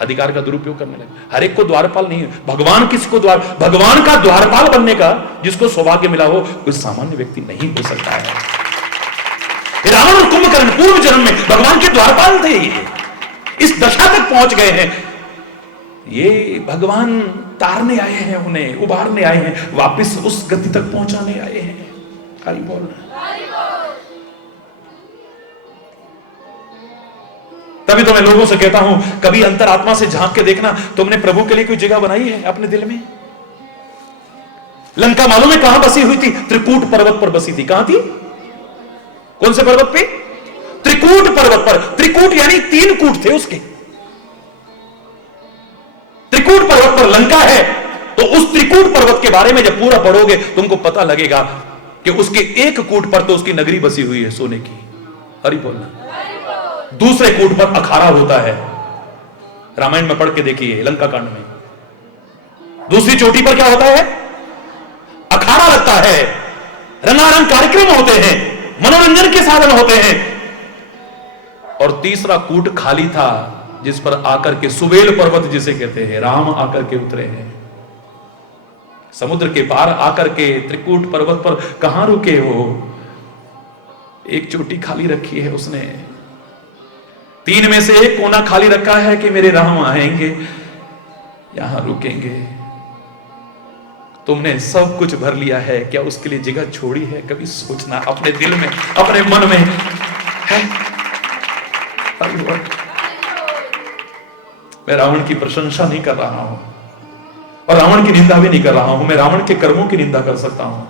अधिकार का दुरुपयोग करने लगे। हर एक को द्वारपाल नहीं है, भगवान किसको भगवान का द्वारपाल बनने का जिसको सौभाग्य मिला हो कोई सामान्य व्यक्ति नहीं हो सकता है। रावण और कुंभकर्ण पूर्व जन्म में भगवान के द्वारपाल थे, इस दशा तक पहुंच गए हैं। ये भगवान तारने आए हैं, उन्हें उबारने आए हैं, वापस उस गति तक पहुंचाने आए हैं। हरि बोल। तभी तो मैं लोगों से कहता हूं, कभी अंतरात्मा से झांक के देखना, तुमने प्रभु के लिए कोई जगह बनाई है अपने दिल में? लंका मालूम है कहां बसी हुई थी? त्रिकूट पर्वत पर बसी थी। कहां थी? कौन से पर्वत पे? त्रिकूट पर्वत पर। त्रिकूट यानी 3 कूट थे उसके। त्रिकूट पर्वत पर लंका है, तो उस त्रिकूट पर्वत के बारे में जब पूरा पढ़ोगे तुमको पता लगेगा कि उसके एक कूट पर तो उसकी नगरी बसी हुई है सोने की। हरि बोलना। दूसरे कूट पर अखाड़ा होता है, रामायण में पढ़ के देखिए, लंका कांड में। दूसरी चोटी पर क्या होता है? अखाड़ा लगता है, रंगारंग कार्यक्रम होते हैं, मनोरंजन के साधन होते हैं। और तीसरा कूट खाली था, जिस पर आकर के सुबेल पर्वत जिसे कहते हैं, राम आकर के उतरे हैं। समुद्र के पार आकर के त्रिकूट पर्वत पर कहां रुके हो? एक चोटी खाली रखी है उसने, 3 में से एक कोना खाली रखा है कि मेरे राम आएंगे, यहां रुकेंगे। तुमने सब कुछ भर लिया है, क्या उसके लिए जगह छोड़ी है? कभी सोचना अपने दिल में, अपने मन में है? मैं रावण की प्रशंसा नहीं कर रहा हूं और रावण की निंदा भी नहीं कर रहा हूं। मैं रावण के कर्मों की निंदा कर सकता हूं,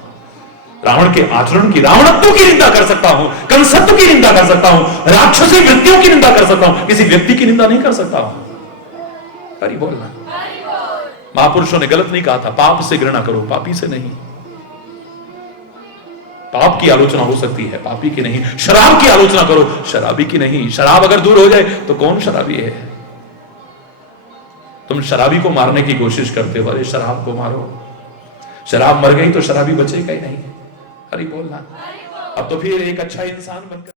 रावण के आचरण की, रावणत्व की निंदा कर सकता हूं, कंसत्व की निंदा कर सकता हूं, राक्षसी वृत्तियों की निंदा कर सकता हूं, किसी व्यक्ति की निंदा नहीं कर सकता हूं। हरि बोलना। महापुरुषों ने गलत नहीं कहा था, पाप से घृणा करो, पापी से नहीं। पाप की आलोचना हो सकती है, पापी की नहीं। शराब की आलोचना करो, शराबी की नहीं। शराब अगर दूर हो जाए तो कौन शराबी है? तुम शराबी को मारने की कोशिश करते हो, अरे शराब को मारो, शराब मर गई तो शराबी बचेगा ही नहीं। हरि बोलना। अब तो फिर एक अच्छा इंसान बनकर